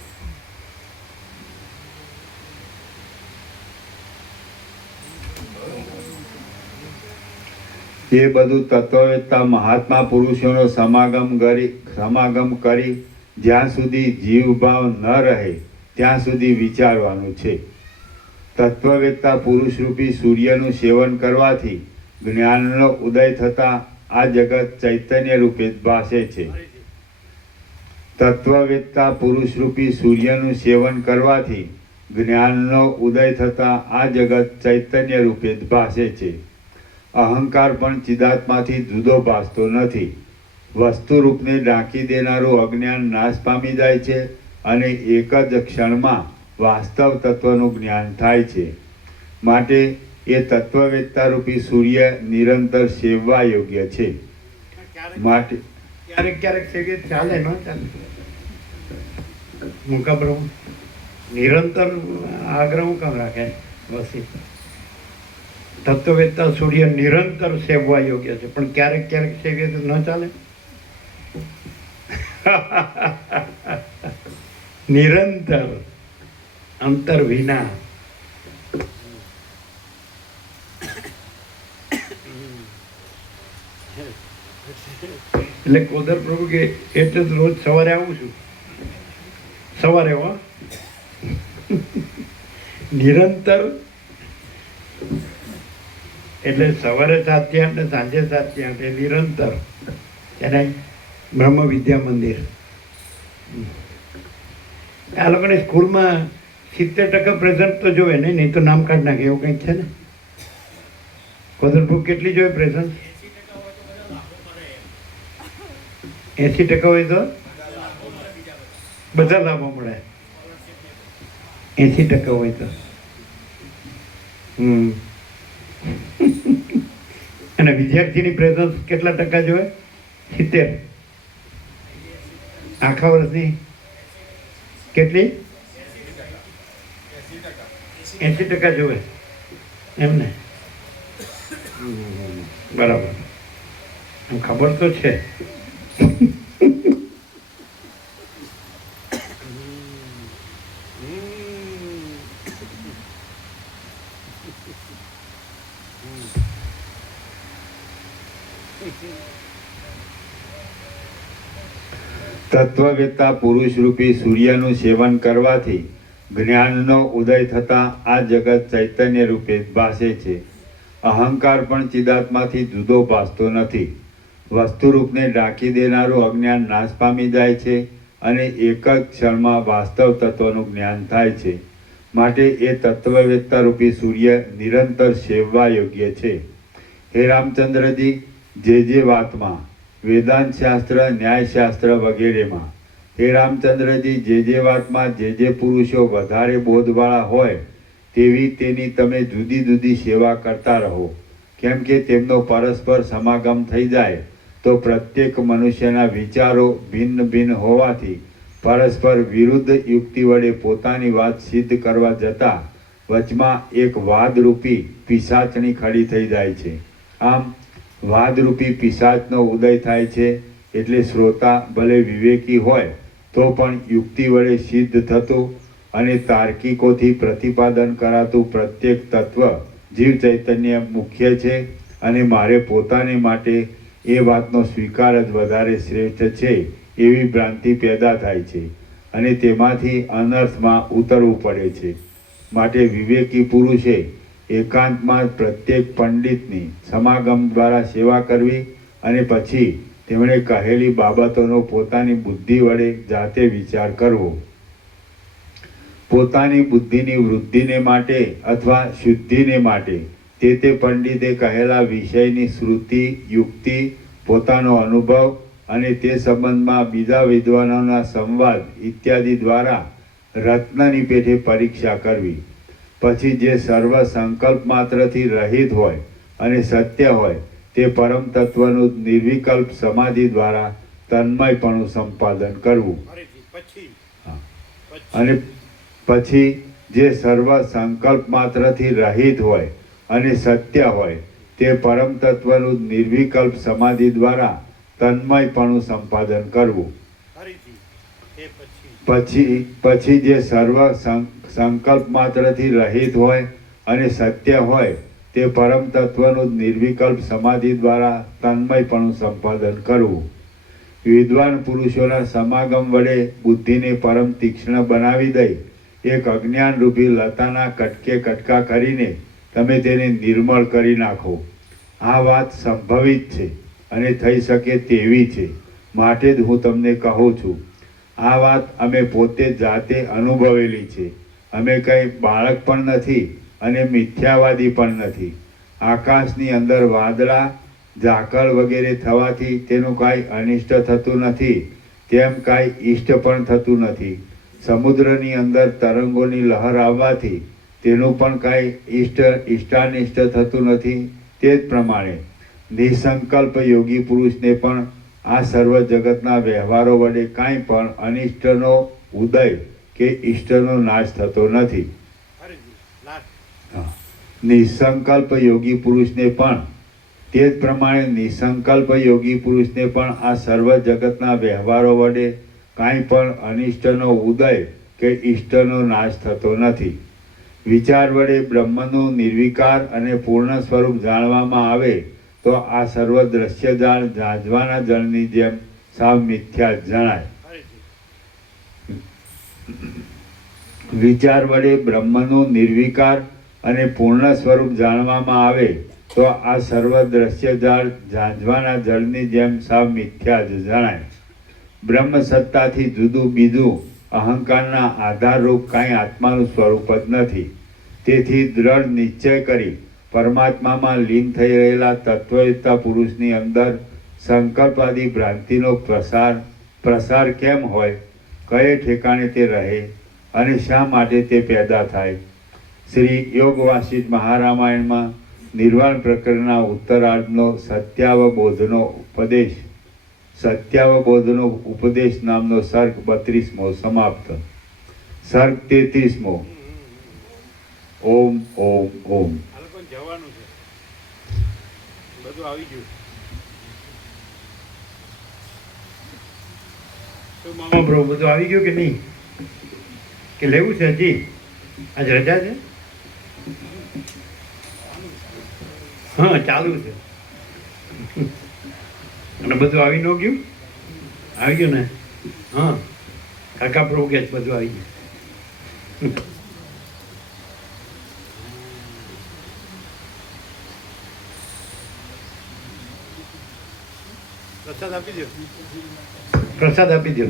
એ બધું તત્વવેત્તા મહાત્મા પુરુષોનો સમાગમ કરી જ્યાં સુધી જીવ ભાવ ન રહે ત્યાં સુધી વિચારવાનું છે. તત્વવેત્તા પુરુષ રૂપી સૂર્યનું સેવન કરવાથી જ્ઞાનનો ઉદય થતાં આ જગત ચૈતન્ય રૂપે ભાસે છે. તત્વવેત્તા પુરુષ રૂપી સૂર્યનું સેવન કરવાથી જ્ઞાનનો ઉદય થતાં આ જગત ચૈતન્ય રૂપે ભાસે છે. અહંકાર પણ ચિદાત્માથી જુદો ભાસતો નથી. વસ્તુ રૂપને ઢાંકી દેનારું અજ્ઞાન નાશ પામી જાય છે અને એક જ ક્ષણમાં વાસ્તવ તત્વનું જ્ઞાન થાય છે. માટે એ તત્વવેત્તા રૂપી સૂર્ય નિરંતર સેવવા યોગ્ય છે. માટે ક્યારેક ક્યારેક સેવીએ ચાલે, ન ચાલે? મૂકા બ્રહ્મ નિરંતર આગ્રહ હું કામ રાખે? વસી તત્વવેત્તા સૂર્ય નિરંતર સેવવા યોગ્ય છે, પણ ક્યારેક ક્યારેક સેવીએ તો ન ચાલે. નિરંતર અંતર વિના. એટલે કોદર પ્રભુ કે એટલે જ રોજ સવારે આવું છું. સવારે હો નિરંતર એટલે સવારે 7 થી 8 ને સાંજે 7 થી 8 એ નિરંતર. એને બ્રહ્મ વિદ્યા મંદિર. આ લોકોની સ્કૂલમાં 70% પ્રેઝન્ટ તો જોવે નહીં તો નામ કાઢ નાખે એવું કંઈક છે ને. કોદરપુર કેટલી જોઈએ પ્રેઝન્ટ? 80% હોય તો બધા લાભો મળે. 80% હોય તો અને વિદ્યાર્થીની પ્રેઝન્સ કેટલા ટકા જોઈએ? 70. આખા વર્ષની કેટલી? 80% જોવે એમને. બરાબર, ખબર તો છે. તત્વવેત્તા પુરુષ રૂપી સૂર્યનું સેવન કરવાથી જ્ઞાનનો ઉદય થતાં આ જગત ચૈતન્ય રૂપે ભાસે છે. અહંકાર પણ ચિદાત્માથી જુદો ભાસતો નથી. વસ્તુરૂપને ઢાંકી દેનારું અજ્ઞાન નાશ પામી જાય છે અને એક જ ક્ષણમાં વાસ્તવ તત્વનું જ્ઞાન થાય છે. માટે એ તત્વવેત્તા રૂપી સૂર્ય નિરંતર સેવવા યોગ્ય છે. હે રામચંદ્રજી, જે વાતમાં વેદાંત શાસ્ત્ર, ન્યાયશાસ્ત્ર વગેરેમાં, હે રામચંદ્રજી, જે વાતમાં જે પુરુષો વધારે બોધવાળા હોય તેવી તેની તમે જુદી જુદી સેવા કરતા રહો. કેમ કે તેમનો પરસ્પર સમાગમ થઈ જાય તો પ્રત્યેક મનુષ્યના વિચારો ભિન્ન ભિન્ન હોવાથી પરસ્પર વિરુદ્ધ યુક્તિ વડે પોતાની વાત સિદ્ધ કરવા જતાં વચમાં એક વાદરૂપી પિશાચણી ખડી થઈ જાય છે. આમ વાદરૂપી પિશાચનો ઉદય થાય છે એટલે શ્રોતા ભલે વિવેકી હોય તો પણ યુક્તિ વડે સિદ્ધ થતું અને તાર્કિકોથી પ્રતિપાદન કરાતું પ્રત્યેક તત્વ જીવ ચૈતન્ય મુખ્ય છે અને મારે પોતાને માટે એ વાતનો સ્વીકાર જ વધારે શ્રેષ્ઠ છે એવી ભ્રાંતિ પેદા થાય છે અને તેમાંથી અનર્થમાં ઉતરવું પડે છે. માટે વિવેકી પુરુષે એકાંતમાં પ્રત્યેક પંડિતની સમાગમ દ્વારા સેવા કરવી અને પછી તેમણે કહેલી બાબતોનો પોતાની બુદ્ધિ વડે જાતે વિચાર કરવો. પોતાની બુદ્ધિની વૃદ્ધિને માટે અથવા શુદ્ધિને માટે તે પંડિતે કહેલા વિષયની શ્રુતિ, યુક્તિ, પોતાનો અનુભવ અને તે સંબંધમાં બીજા વિદ્વાનોના સંવાદ ઇત્યાદિ દ્વારા રત્નની પેઠે પરીક્ષા કરવી. પછી જે સર્વ સંકલ્પ માત્રથી રહિત હોય અને સત્ય હોય તે પરમ તત્વનું નિર્વિકલ્પ સમાધિ દ્વારા તન્મયપણું સંપાદન કરવું. અને પછી જે સર્વ સંકલ્પ માત્રથી રહિત હોય અને સત્ય હોય તે પરમ તત્વનું નિર્વિકલ્પ સમાધિ દ્વારા તન્મયપણું સંપાદન કરવું. પછી જે સર્વ સંકલ્પ માત્રથી રહિત હોય અને સત્ય હોય તે પરમ તત્વનું નિર્વિકલ્પ સમાધિ દ્વારા તન્મયપણું સંપાદન કરવું. વિદ્વાન પુરુષોના સમાગમ વડે બુદ્ધિને પરમ તીક્ષ્ણ બનાવી દઈ એક અજ્ઞાન રૂપી લતાના કટકે કટકા કરીને તમે તેને નિર્મળ કરી નાખો. આ વાત સંભવિત છે અને થઈ શકે તેવી છે. માટે જ હું તમને કહું છું. આ વાત અમે પોતે જાતે અનુભવેલી છે. અમે કંઈ બાળક પણ નથી અને મિથ્યાવાદી પણ નથી. આકાશની અંદર વાદળા, ઝાકળ વગેરે થવાથી તેનું કાંઈ અનિષ્ટ થતું નથી, તેમ કાંઈ ઇષ્ટ પણ થતું નથી. સમુદ્રની અંદર તરંગોની લહેર આવવાથી તેનું પણ કાંઈ ઇષ્ટાનિષ્ટ થતું નથી. તે જ પ્રમાણે નિસંકલ્પ યોગી પુરુષને પણ આ સર્વ જગતના વ્યવહારો વડે કાંઈ પણ અનિષ્ટનો ઉદય કે ઇષ્ટનો નાશ થતો નથી. નિસંકલ્પ યોગી પુરુષને પણ તે જ પ્રમાણે નિસંકલ્પ યોગી પુરુષને પણ આ સર્વ જગતના વ્યવહારો વડે કાંઈ પણ અનિષ્ટનો ઉદય કે ઇષ્ટનો નાશ થતો નથી. વિચાર વડે બ્રહ્મનું નિર્વિકાર અને પૂર્ણ સ્વરૂપ જાણવામાં આવે તો આ સર્વ દ્રશ્ય જાળ ઝાંઝવાના જળની જેમ સાવ મિથ્યા જણાય. વિચાર વડે બ્રહ્મનું નિર્વિકાર અને પૂર્ણ સ્વરૂપ જાણવામાં આવે તો આ સર્વ દ્રશ્ય જાળ ઝાંઝવાના જળની જેમ સાવ મિથ્યા જ જણાય. બ્રહ્મ સત્તાથી જુદું બીજું અહંકારના આધારરૂપ કાંઈ આત્માનું સ્વરૂપ જ નથી. તેથી દ્રઢ નિશ્ચય કરી પરમાત્મામાં લીન થઈ રહેલા તત્વયુક્તા પુરુષની અંદર સંકલ્પાદી ભ્રાંતિનો પ્રસાર કેમ હોય, કયે ઠેકાણે તે રહે અને શા માટે તે પેદા થાય. શ્રી યોગ વાસિષ્ઠ મહારામાયણમાં નિર્વાણ પ્રકરણના ઉત્તરાર્ધનો સત્યાવબોધનો ઉપદેશ નામનો સર્ગ 32મો સમાપ્ત. સર્ગ 33મો. ઓમ ઓમ ઓમ. જવાનું છે, બધું આવી ગયું. તો મામા બ્રો બધું આવી ગયું કે નહીં, કે લેવું છે હજી? આજ રજા છે? હા ચાલુ છે. અને બધું આવી ન ગયું? આવી ગયું ને? હા કાકા બ્રો કે બધું આવી ગયું. પ્રસાદ આપી દો, પ્રસાદ આપી દો.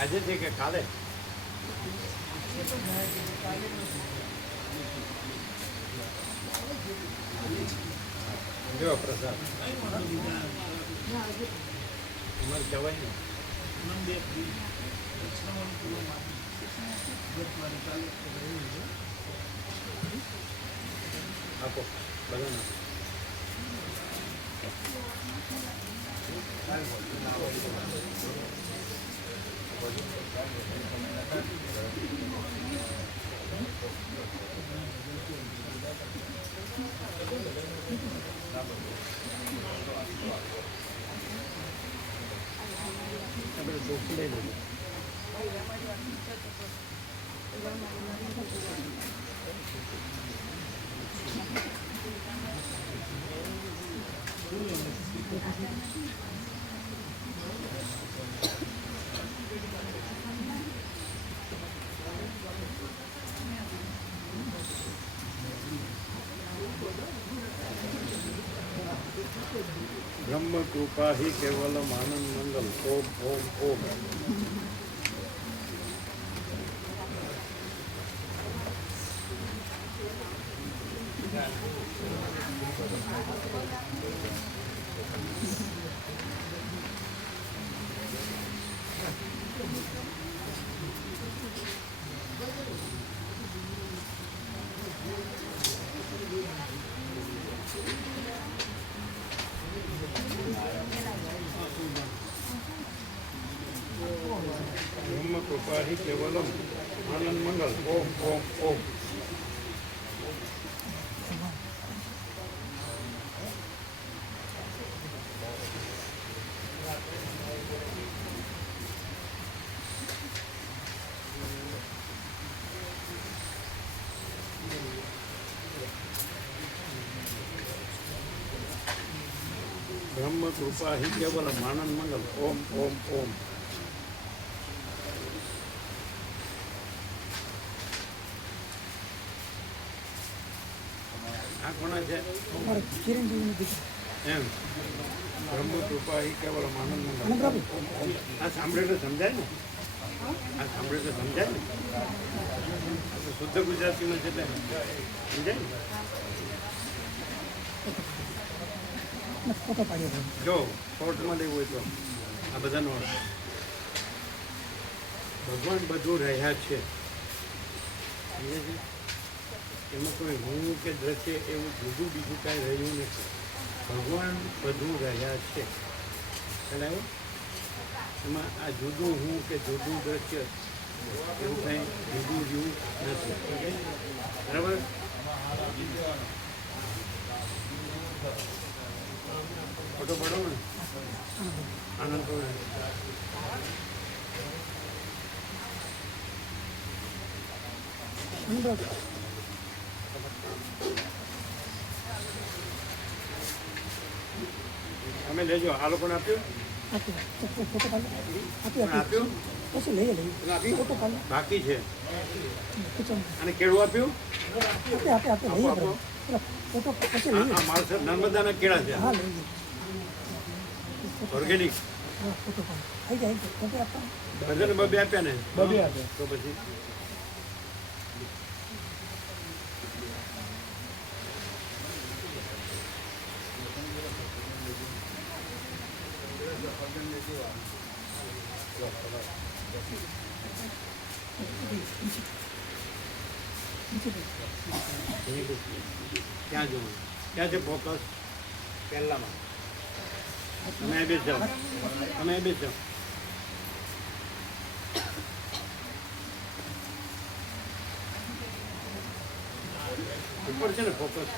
આજે છે કે કાલે? જો પ્રસાદ અમારે જવાય ને. આપો બધાને. ब्रह्म कृपा ही केवलम आनंद मंगल. ओम ओम ओम. ब्रह्म कृपा ही केवलम आनंद मंगल. ओम ओम ओम. ब्रह्म कृपा ही केवलम आनंद मंगल. ओम ओम ओम. આ કોના છે? એમ બ્રહ્મ કૃપા એ કેવલ આનંદ મંગલ. આ સાંભળે તો સમજાય ને? આ સાંભળે તો સમજાય ને? આ તો શુદ્ધ ગુજરાતીમાં છે એટલે સમજાય ને? જો કોર્ટમાં લેવું હોય તો આ બધાનો ભગવાન બધું રહ્યા છે. સમજે છે? એમાં કોઈ હું કે દ્રશ્ય એવું જુદું બીજું કાંઈ રહ્યું નથી. ભગવાન બધું રહ્યા છે. ખ્યાલ આવ્યો? એમાં આ જુદું હું કે જુદું દ્રશ્ય એવું કાંઈ જુદું રહ્યું નથી. ઓકે? બરાબર? ફોટો પાડો ને આનંદ કરો ને. અમે લેજો. આ લોકોને આપ્યું? આપ્યું? બાકી છે. અને કેળું આપ્યું? આપો. આ માણસ નર્મદાના કેળા છે. ઓર્ગેનિક બધાને બબે આપ્યા ને? બબે આપ્યા. તો પછી ક્યાં જવું? ક્યાં છે ફોકસ? પહેલામાં તમે અહીં બેસી જાઓ. તમે અહીં બેસી જાઓ. ઉપર છે ને ફોકસ.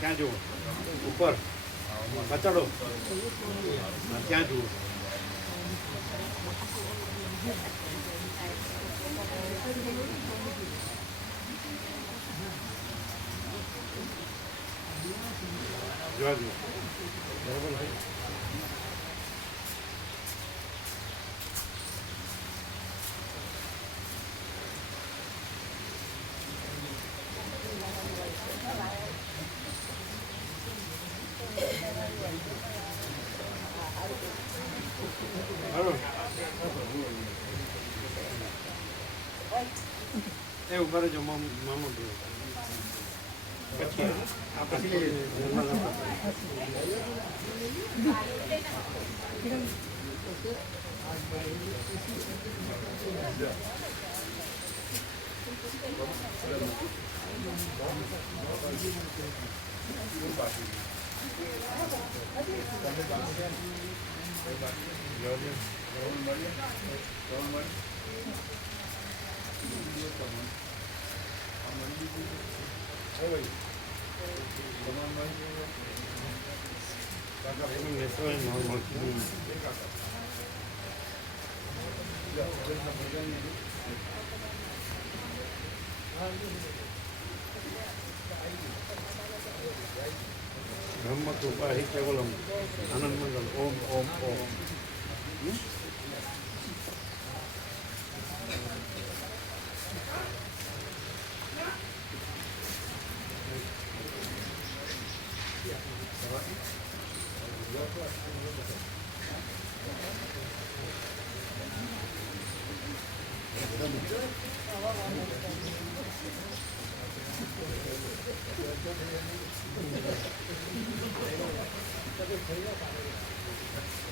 ક્યાં જુઓ? ઉપર બતાડો. ક્યાં જુઓ? જોવા દો. બરાબર છે. એ ઉભા રહેજો. મામા પછી આ પછી બ્રહ્મ કૃપા હિ કેવલમ આનંદ મંગલ. ઓમ ઓમ ઓમ.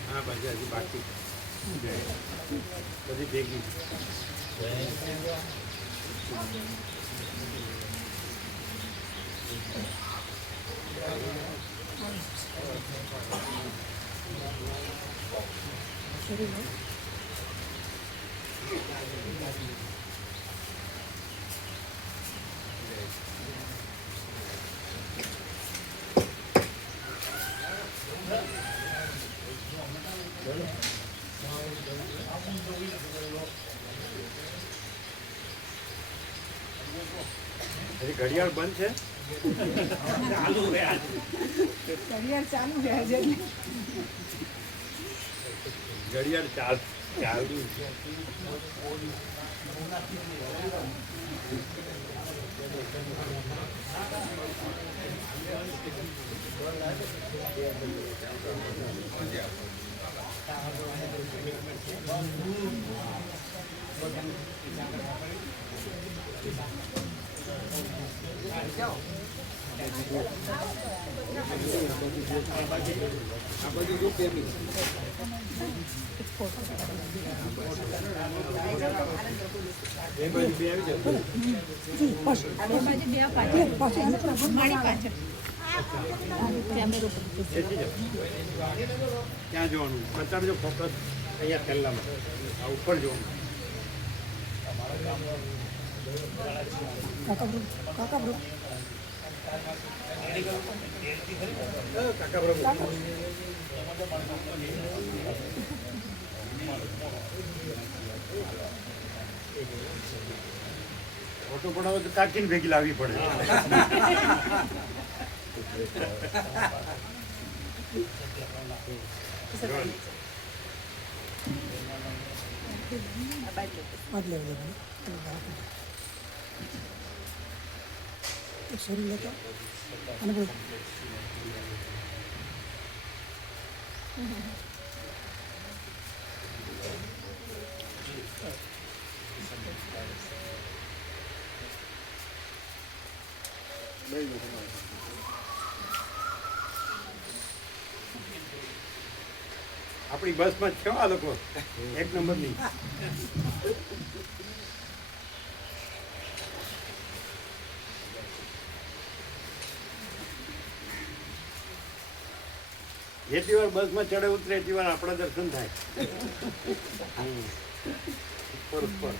હા ભાઈ હજી બાકી બધી ભેગી. હજી ઘડિયાળ બંધ છે? ઘડિયાળ ચાલુ રહે છે. ઘડિયાળ ચાલુ. ક્યાં જોવાનું બતાડજો ફોકસ અહીંયા પહેલામાં આ ઉપર જોવાનું ફોટો પડાવો તો કાકીને ભેગી લાવવી પડે શરીર લેતો અને બધું આપણી બસમાં જ છો આ લોકો એક નંબરની જેટલી વાર બસમાં ચડે ઉતરે એટલી વાર આપણા દર્શન થાય ઉપર ઉપર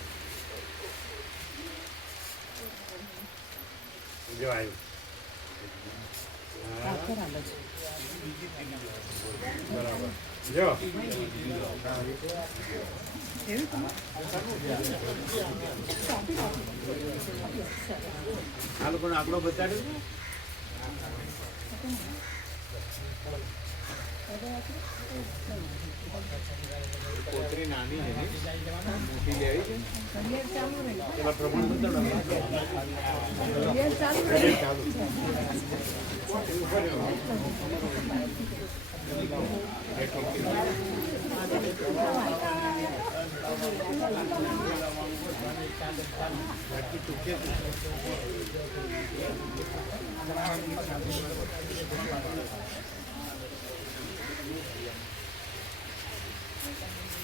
જો આવ્યું બરાબર જો આ લોકોને આંકડો બતાડ્યો પોતરી નાની છે મોટી લેવી છે એમાં પ્રમાણ બતાડો ચાલુ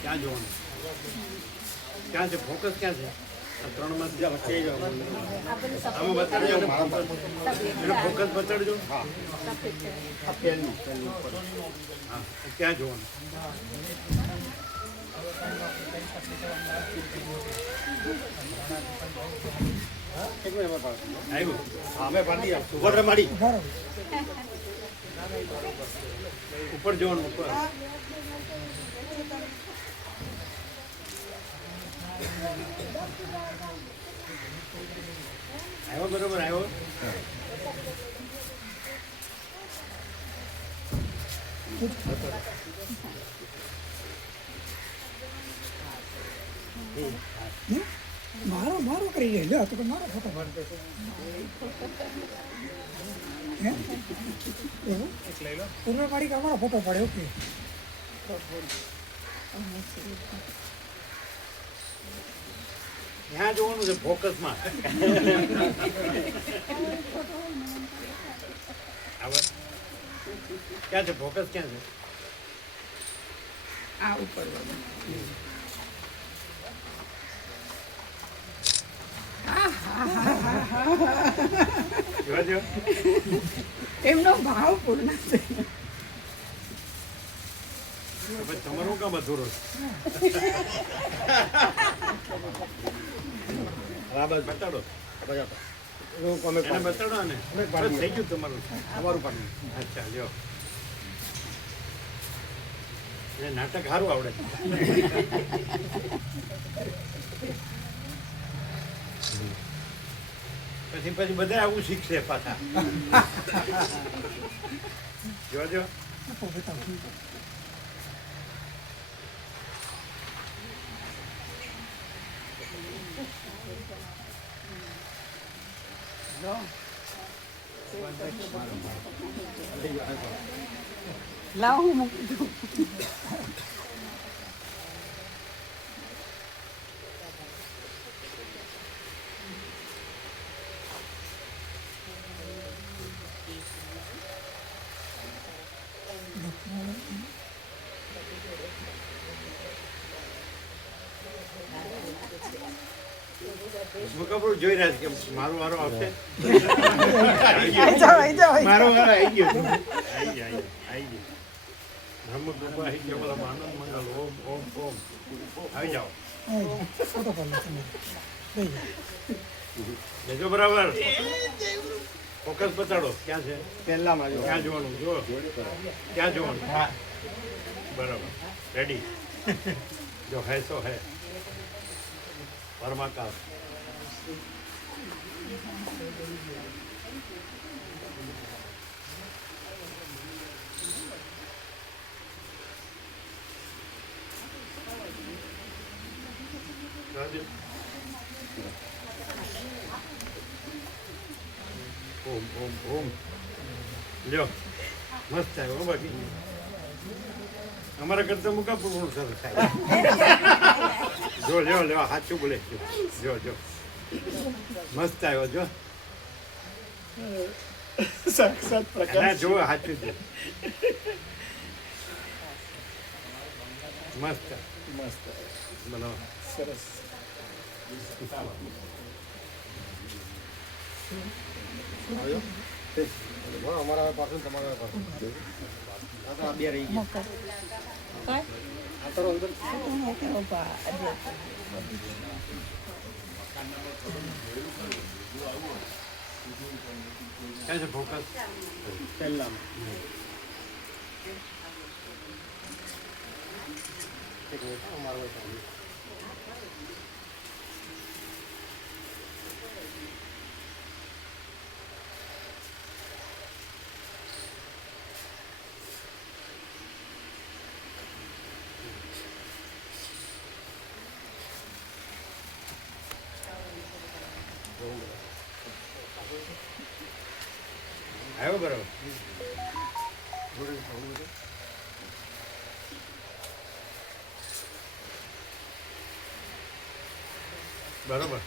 ક્યાં જોવાનું ક્યાં છે ફોકસ ક્યાં છે આ ત્રણમાં જ્યાં વચ્ચે જાઓ આમાં બતાડજો એનો ફોકસ બતાડજો આ પેનનું ઉપર હા ક્યાં જોવાનું આવ્યું અમે પાડી ઉપર માડી ઉપર જોવાનું ઉપર આવ્યો બરોબર આવ્યો મારો મારો કરી લે લ્યો તો મારો ફોટો પાડતો હે એવું પૂર્વ પાડી કે અમારો ફોટો પાડે ઓકે ત્યાં જોવાનું છે ફોકસમાં ક્યાં છે ફોકસ ક્યાં છે આ ઉપર જોવા જો એમનો ભાવ પૂર્ણ છે તમારું કામ અધૂરો બતાડો એને બતાડો ને બસ થઈ ગયું તમારું અચ્છા લ્યો એને નાટક સારું આવડે પછી બધા આવું શીખશે પાછા જોજો લાવ હું મૂકી દઉં મુકાબરો જોઈ રહ્યા છે કે મારો વારો આવશે. આઈ જાઓ મારો વારો આવી ગયો. આવી ગયો. બ્રહ્મ કૃપા આવી ગયો. બોલો આનંદ મંગલ ઓમ ઓમ ઓમ. આવી જાઓ. ફોટો પાડ લો તમે લઈ જાઓ જજો બરાબર. ફોકસ બતાડો ક્યાં છે? પહેલામાં જો ક્યાં જોવાનું? જો ક્યાં જોવાનું? બરાબર રેડી. જો હૈ સો હૈ પરમાકાશ. ઓમ ઓમ ઓમ. લ્યો મસ્ત આવ્યો બાકી અમારા કરતા મુકા પૂર્ણ સરસ થાય. જો લ્યો લ્યો સાચું બોલે. જો જો મસ્ત આવ્યો. જો સાક્ષાત ના જો સાચું છે. મસ્ત મસ્ત બોલો. સરસ અમારા પાસે તમારા પાસે બે રહી ગયા ક્યાં છે ફોકસ? પહેલામાં આવ્યો બરાબર. બરોબર.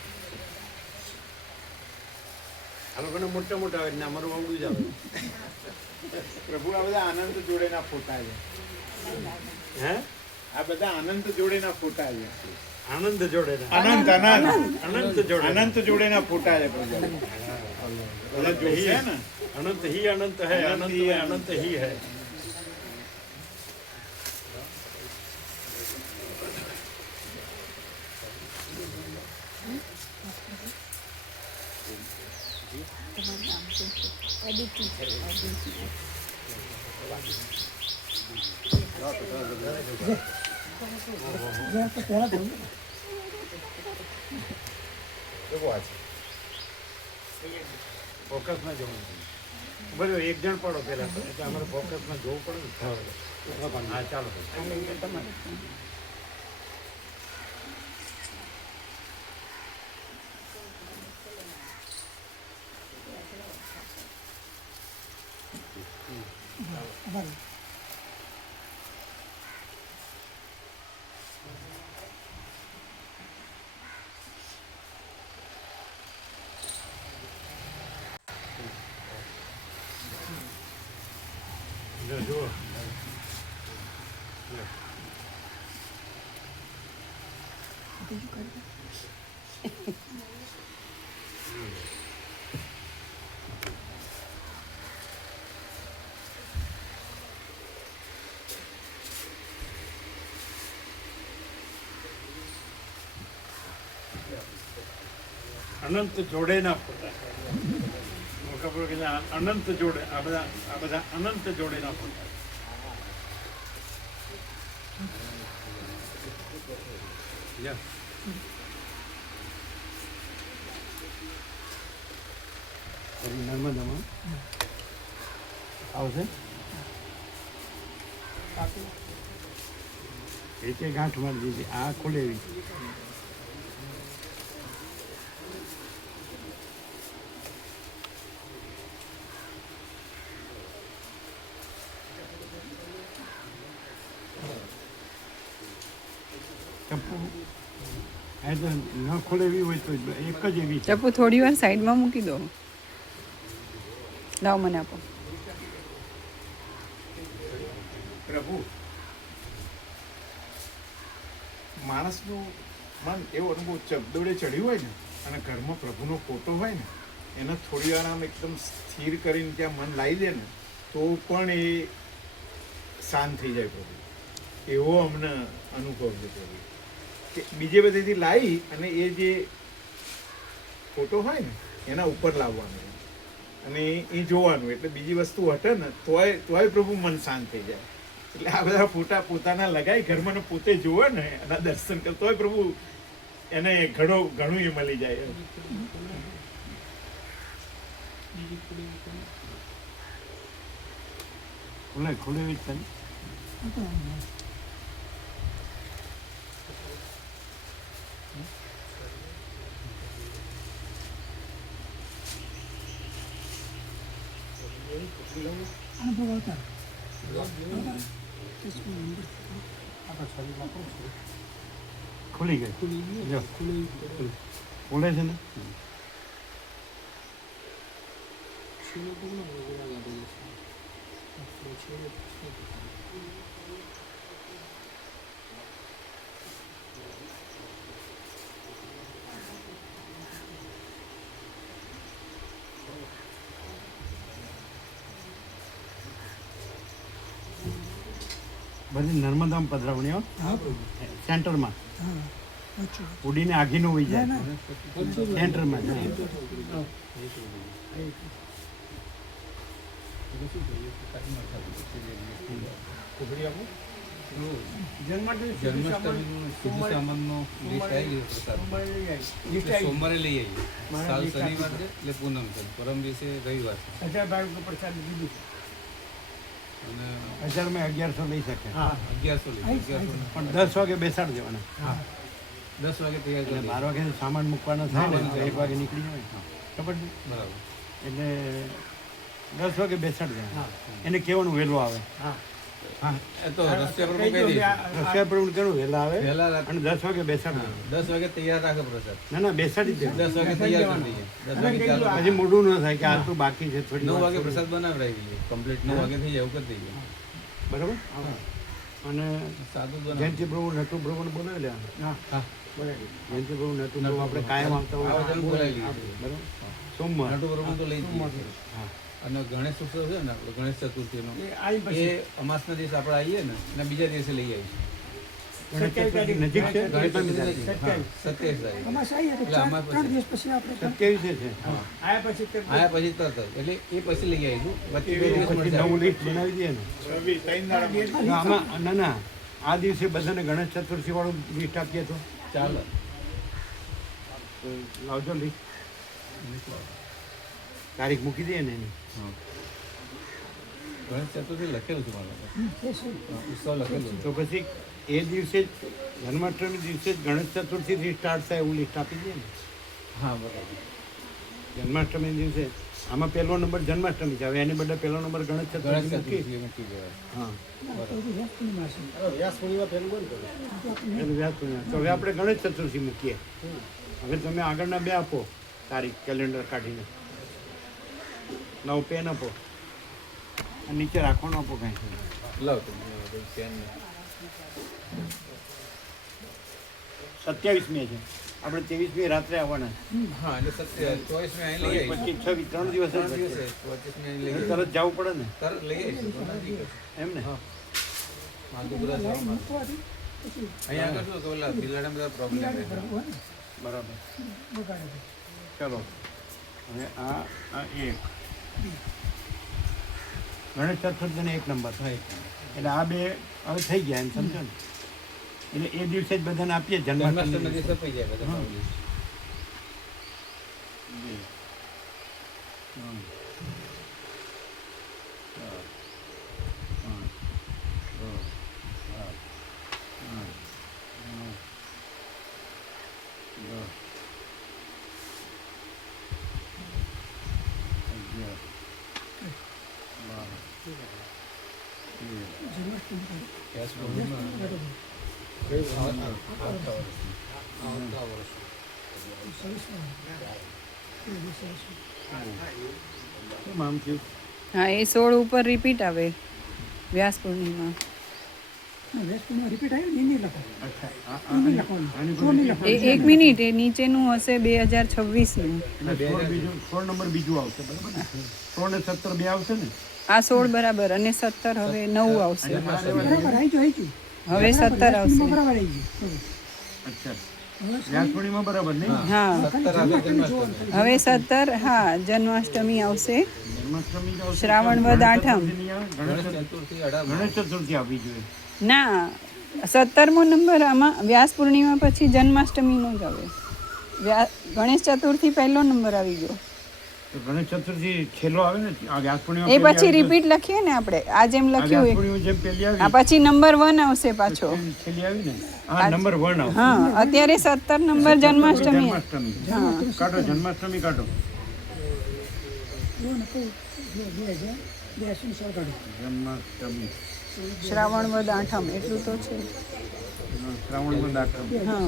આ લોકોને મોટા મોટા આવે ને અમારું આવડું જ આવે. પ્રભુ આ બધા આનંદ જોડેના ફોટા છે. હે આ બધા આનંદ જોડેના ફોટા છે. આનંદ જોડે અનંત અનંત અનંત જોડે અનંત જોડેના ફોટા છે પ્રભુ. બધા જોશે ને अनंत ही अनंत है. अनंत में अनंत ही है. કોણ હતું ફોકસમાં જોવાનું. બરાબર એક જણ પડો પેલા તો એટલે અમારે ફોકસમાં જોવું પડે ને. હા ચાલો. જુઓ અનંત જોડે ના ફોટા. ખબર કે અનંત જોડે આ બધા અનંત જોડે ના ફોટા. નર્મદામાં આવશે એ ગાંઠ મારી દીધી. આ ખુલેવી ન ખોલેવી હોય તો એક જ એવી છે. ચપ્પુ થોડી વાર સાઈડમાં મૂકી દો. લાવ મને આપો. પ્રભુ માણસનું મન એવો અનુભવ ચગદોડે ચડ્યું હોય ને અને ઘરમાં પ્રભુનો ફોટો હોય ને એને થોડી વાર આમ એકદમ સ્થિર કરીને ત્યાં મન લાવી દે ને તો પણ એ શાંત થઈ જાય પ્રભુ. એવો અમને અનુભવ છે પ્રભુ કે બીજે બધેથી લાવી અને એ જે ફોટો હોય ને એના ઉપર લાવવાનું અને એ જોવાનું, એટલે બીજી વસ્તુ હટે ને તોય પ્રભુ મન શાંત થઈ જાય. એટલે આ બધા ફોટા પોતાના લગાવી ઘરમાં ને પોતે જોવે ને એના દર્શન કરે તોય પ્રભુ એને ઘણું એ મળી જાય. ખુલે અનુભવ આવતા ખુલી ગઈ ખુલે છે ને બધી નર્મદામાં પધરાવણીઓ સેન્ટરમાં ઉડીને આગીનું હોઈ જાય સેન્ટરમાં સોમવારે લઈ આવીએ. કાલ શનિવાર છે એટલે પૂનમ છે, પરમ દિવસે રવિવાર છે. અને 1100 લઈ શકે 1100 લઈ પણ 10 વાગે બેસાડી દેવાના. 10 વાગે તૈયાર કરી 12 વાગે સામાન મૂકવાનો થાય ને તો 1 વાગે નીકળી જાય ખબર છે? બરાબર. એટલે 10 વાગે બેસાડી દેવાના. એને કહેવાનું વહેલું આવે. એ તો રસ્તા પર કહી દઈશું. રસ્તા પર કેવું વહેલા આવે વહેલા રાખ- અને 10 વાગે બેસાડી દેવાના. 10 વાગે તૈયાર રાખે પ્રસાદ. ના બેસાડી દે 10 વાગે તૈયાર કરી દઈએ. 10 વાગે ચાલુ. પછી મોડું ન થાય કે આટલું બાકી છે થોડી 9 વાર વાગે થોડી. પ્રસાદ બનાવડાવી દઈએ. કમ્પ્લીટ 9 વાગે થઈ જાય એવું કરી દઈએ. બરાબર. અને સાદું જ બનાવીએ. જયંતિ પ્રભુ નટુ પ્રભુને બોલાવી લેવાનું. હા. જયંતિ પ્રભુ નટુ પ્રભુ આપણે કાયમ આવતા આ હોય વખતે બોલાવી લઈએ. બરાબર. સોમવાર નટુ પ્રભુ તો લઈ જ જઈએ. હા. અને ગણેશ ઉત્સવ છે ને આપણો ગણેશ ચતુર્થીનો એ અમાસના દિવસે આપણે આવીએ ને અને બીજા દિવસે લઈ આવીશું. ગણેશ ચતુર્થી નજીક છે ગણેશ ચતુર્થી નજીક. હા, 27 તારીખ. અમાસ આવીએ તો એટલે અમાસ 3 દિવસ પછી આપણે 27 છે. આયા પછી તરત જ. એટલે એ પછી લઈ આવીશું. વચ્ચે 2 દિવસ પછી મળશે. નવું લિસ્ટ બનાવી દઈએ ને આમાં ના આ દિવસે બધાને ગણેશ ચતુર્થી વાળું લિસ્ટ આપીએ તો ચાલો. તો લાવજો લિસ્ટ, તારીખ મૂકી દઈએ ને એની. હા. ગણેશ ચતુર્થી લખેલું છે મારા પાસે. ઉત્સવ લખેલું છે. તો પછી એ દિવસે જ જન્માષ્ટમી દિવસે જ ગણેશ ચતુર્થીથી સ્ટાર્ટ થાય એવું લિસ્ટ આપી દઈએ ને. હા બરાબર. જન્માષ્ટમી દિવસે આમાં પહેલો નંબર જન્માષ્ટમી છે, હવે એની બદલે પહેલો નંબર ગણેશ ગણેશ ચતુર્થી મૂકી. ચતુર્થી મૂકી દેવાય. હા વ્યાસ પૂર્ણિમા પહેલું બંધ કરો. એનું વ્યાજ પૂર્ણિમા. તો હવે આપણે ગણેશ ચતુર્થી મૂકીએ. હવે તમે આગળના 2 આપો તારીખ કેલેન્ડર કાઢીને. 9 પેન આપો અને નીચે રાખવાનું આપો કાંઈ. લાવ તમે પેન. 27મી છે આપણે 23મી રાત્રે આવવાના. હા એટલે 24 મે અહીં લઈ આવીશું. 25, 26, 3 દિવસ જ 3 બચે. દિવસે 24 મે અહીં લઈ આવીશું. તરત જવું પડે ને તરત લઈ આવીશું. તો નજીક જ. એમ ને. હા તો બધા જવા મૂકવાથી પછી અહીંયા આગળ શું કે ઓલા બિલાડા બધા પ્રોબ્લેમ રહે. બરાબર. બગાડે ચલો હવે આ એક ગણેશ ચતુર્થીને 1 નંબર થાય એટલે આ 2 હવે થઈ ગયા એમ સમજો ને. એટલે એ દિવસે જ બધાને આપીએ જન્માષ્ટમી જન્માષ્ટમી દિવસે પઈ જાય બધા હા. public. Yes, પૂર્ણિમા. આવતા વર્ષે. કેમ આમ થયું? હા એ 16 ઉપર રિપીટ આવે વ્યાસ પૂર્ણિમા. વેસ્ટમાં રિપીટ આવ્યું ને એની લખો અચ્છા એની લખવાનું આની તો નહીં લખવાનું. એક મિનિટ એ નીચેનું હશે 2026નું. એટલે 16 નંબર બીજું આવશે બરાબર ને 16 ને 17 બે આવશે ને આ 16 બરાબર અને 17 હવે 9 આવશે. બરાબર આવી ગયું હવે 17 આવશે. બરાબર આવી ગયું અચ્છા વ્યાસ પૂર્ણિમા બરાબર નહીં હા જોવાનું હવે 17 હા જન્માષ્ટમી આવશે. જન્માષ્ટમી જ આવશે. શ્રાવણ વદ આઠમ. ગણેશ ચતુર્થી અઢાર ગણેશ ચતુર્થી આપવી જોઈએ ના 17મો નંબર આમાં વ્યાસ પૂર્ણિમા પછી જન્માષ્ટમીનો જ આવે. ગણેશ ચતુર્થી પહેલો નંબર આવી ગયો. તો ગણેશ ચતુર્થી છેલ્લો આવે ને આ વ્યાસ પૂર્ણિમા એ પછી રિપીટ લખીએ ને આપણે આ જેમ લખ્યું વ્યાસ હોય પૂર્ણિમા જેમ પહેલી આ આવી પછી નંબર 1 આવશે પાછો. છેલ્લી આવી ને હા નંબર 1 આવશે હા અત્યારે 17 નંબર જન્માષ્ટમી. જન્માષ્ટમી કાઢો જન્માષ્ટમી કાઢો જન્માષ્ટમી શ્રાવણ વદ આઠમ એટલું તો છે. શ્રાવણ વદ આઠમ હા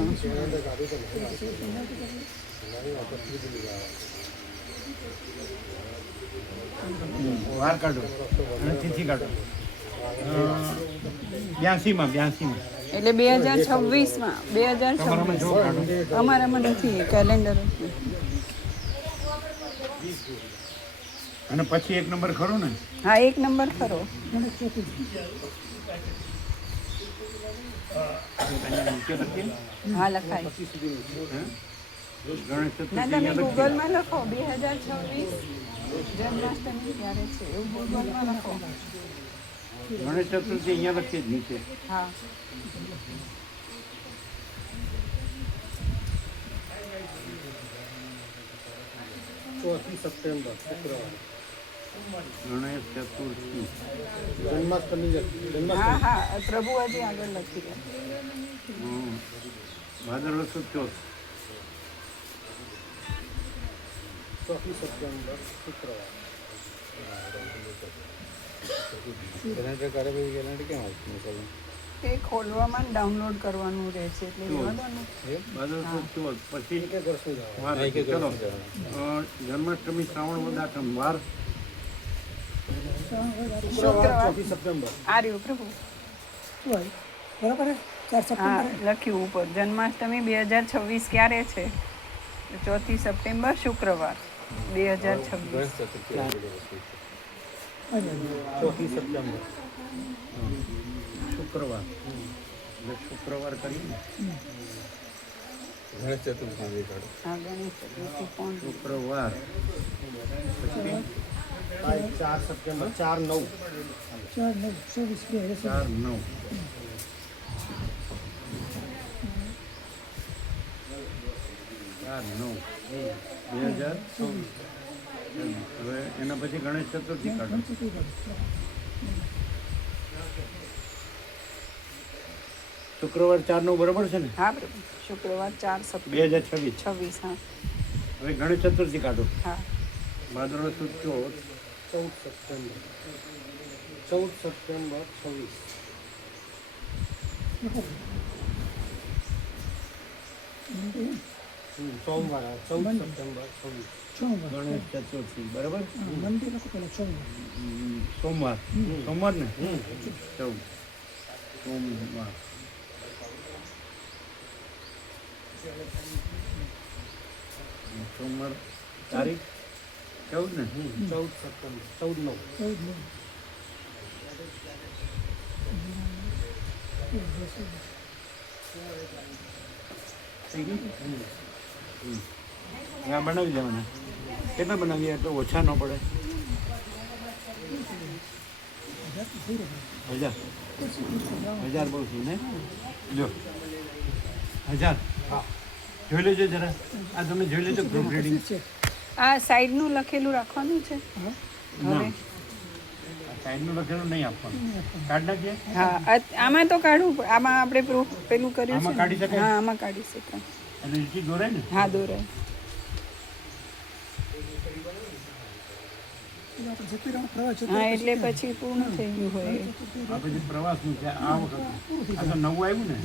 વાર કાઢો અને તિથિ કાઢો 82માં એટલે 2026માં 2026 અમારામાં નથી કેલેન્ડર. અને પછી એક નંબર ખરો ને હા એક નંબર ખરો. હા લખાય. ગણેશ ના ચતુર્થી તમે ગૂગલમાં લખો 2026 જન્માષ્ટમી ક્યારે છે એવું ગૂગલમાં લખો. ગણેશ ચતુર્થી અહીંયા લખીએ જ નીચે હા ચોથી સપ્ટેમ્બર શુક્રવાર ગણેશ ચતુર્થી જન્માષ્ટમી હા હા પ્રભુ હજી આગળ લખી દે. ભાદરવા સુદ ચોથ ચોથી સપ્ટેમ્બર શુક્રવાર કેલેન્ડર કરે પછી કેલેન્ડર કેમ આવતું મોકલવું? એ ખોલવામાં ડાઉનલોડ કરવાનું રહેશે એટલે રહેવા દો ને. ભાદરવા સુદ ચોથ પછી વાર હા, એક એક ચલો વર્ષ જન્માષ્ટમી શ્રાવણ વદ આઠમ વાર શુક્રવાર ચોથી સપ્ટેમ્બર આ રહ્યું પ્રભુ. શું આવ્યું બરાબર 4 હા સપ્ટેમ્બર લખ્યું ઉપર જન્માષ્ટમી 2026 ક્યારે છે? 4 સપ્ટેમ્બર શુક્રવાર 2026. ગણેશ ચતુર્થી આવી ગઈ. ચોથી સપ્ટેમ્બર શુક્રવાર એટલે શુક્રવાર કરીને ગણેશ ચતુર્થી આવી ગઈ. હા ગણેશ ચતુર્થી કોણ? શુક્રવાર પછી 4 સપ્ટેમ્બર 4/9 4 9 24 4 9 2026 હવે એના પછી ગણેશ ચતુર્થી કાઢો શુક્રવાર 4/9 બરાબર છે ને હા પ્રભુ શુક્રવાર 4 સપ્ટેમ્બર 2026 26 હા હવે ગણેશ ચતુર્થી કાઢો હા ભાદરવા સુદ ચોથ 14 સપ્ટેમ્બર 26 સોમવાર 14 સપ્ટેમ્બર 26 ગણેશ ચતુર્થી બરાબર મંદિર લખો પેલા સોમવાર સોમવાર ને 14 સોમવાર સોમવાર તારીખ 14 ને 14 સપ્ટેમ્બર 14/9 થઈ ગયું આ બનાવી દેવાના કેટલા બનાવીએ એટલે ઓછા ન પડે 1000 બહુ છે ને જો 1000 જોઈ લેજો જરા આ તમે જોઈ લેજો ગ્રુપ રીડિંગ આ સાઈડનું લખેલું રાખવાનું છે હવે સાઈડનું લખેલું નહીં આપવાનું કાઢ નાખીએ હા આમાં તો કાઢવું પડે. આમાં આપણે પ્રૂફ પેલું કર્યું આમાં છે કાઢી ને. શકાય? હા આમાં કાઢી શકાય. એટલે નીચે દોરાય ને હા દોરાય. હા એટલે પછી પૂર્ણ થઈ ગયું હોય આ પછી પ્રવાસનું છે આ વખત આ તો નવું આવ્યું ને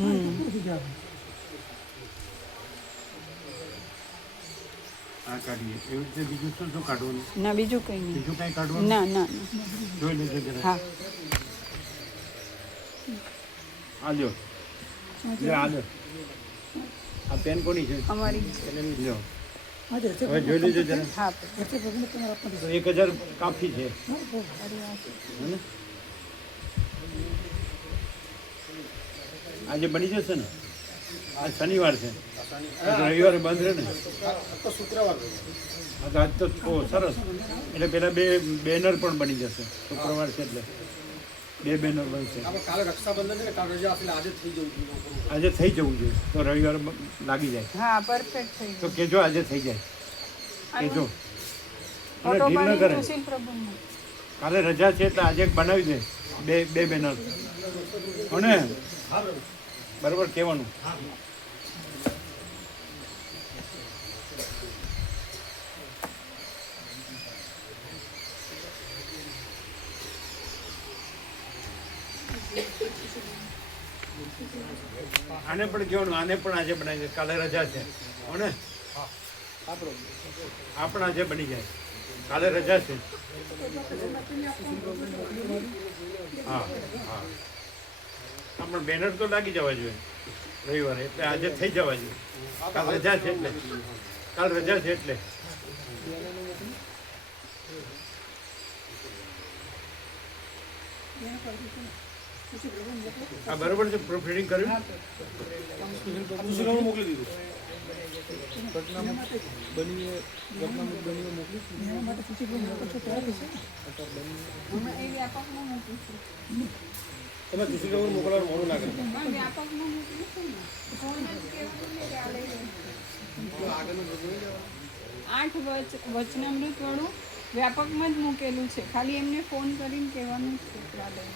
આ કાઢીએ એવી રીતે બીજું શું શું કાઢવાનું ના બીજું કંઈ નહીં. બીજું કઈ કાઢવાનું ના ના જોઈ લેજો જરા હા આ લ્યો લ્યો આ લ્યો આ પેન કોની છે અમારી લ્યો આજે હવે જોઈ લેજો જરા હા એટલે પ્રભુને તમારા આપવાની તો 1000 કાફી છે હે? આજે બની જશે ને આજ શનિવાર છે તો રવિવારે બંધ રહે ને શુક્રવાર હા તો આજ તો સરસ એટલે પેલા બે બેનર પણ બની જશે શુક્રવાર છે એટલે બે બેનર બનશે કાલે રક્ષાબંધન છે ને કાલે રજા એટલે આજે થઈ જવું જોઈએ આજે થઈ જવું જોઈએ તો રવિવારે લાગી જાય હા પરફેક્ટ થઈ તો કેજો આજે થઈ જાય કેજો અને ફોટો ઢીલ ન પાડી કરે સુશીલ પ્રભુનો કાલે રજા છે એટલે આજે એક બનાવી દે બે બેનર અને બરાબર કહેવાનું આને પણ કહેવાનું આને પણ આજે બનાવી દે કાલે રજા છે અને આ પણ આજે બની જાય કાલે રજા છે હા હા પણ બેનર તો લાગી જવા જોઈએ રવિવારે એટલે આજે થઈ જવા જોઈએ કાલ રજા છે એટલે કાલ રજા છે એટલે આ બરોબર છે પ્રૂફ રીડિંગ કર્યું મોકલી દીધું એના માટે સુચિત પ્રભુ મોકલો છો ત્યારે થશે ને હમણાં એ વ્યાપકમાં મૂકીશું તમે સુશીલ મોકલવાનું મોડું લાગે પણ વ્યાપકમાં મૂકીશું ને ફોન જ કહેવાનું ને કે આ લઈ લો. 8 વચનામૃત વાળું વ્યાપકમાં જ મૂકેલું છે ખાલી એમને ફોન કરીને કહેવાનું જ છે કે આ લઈ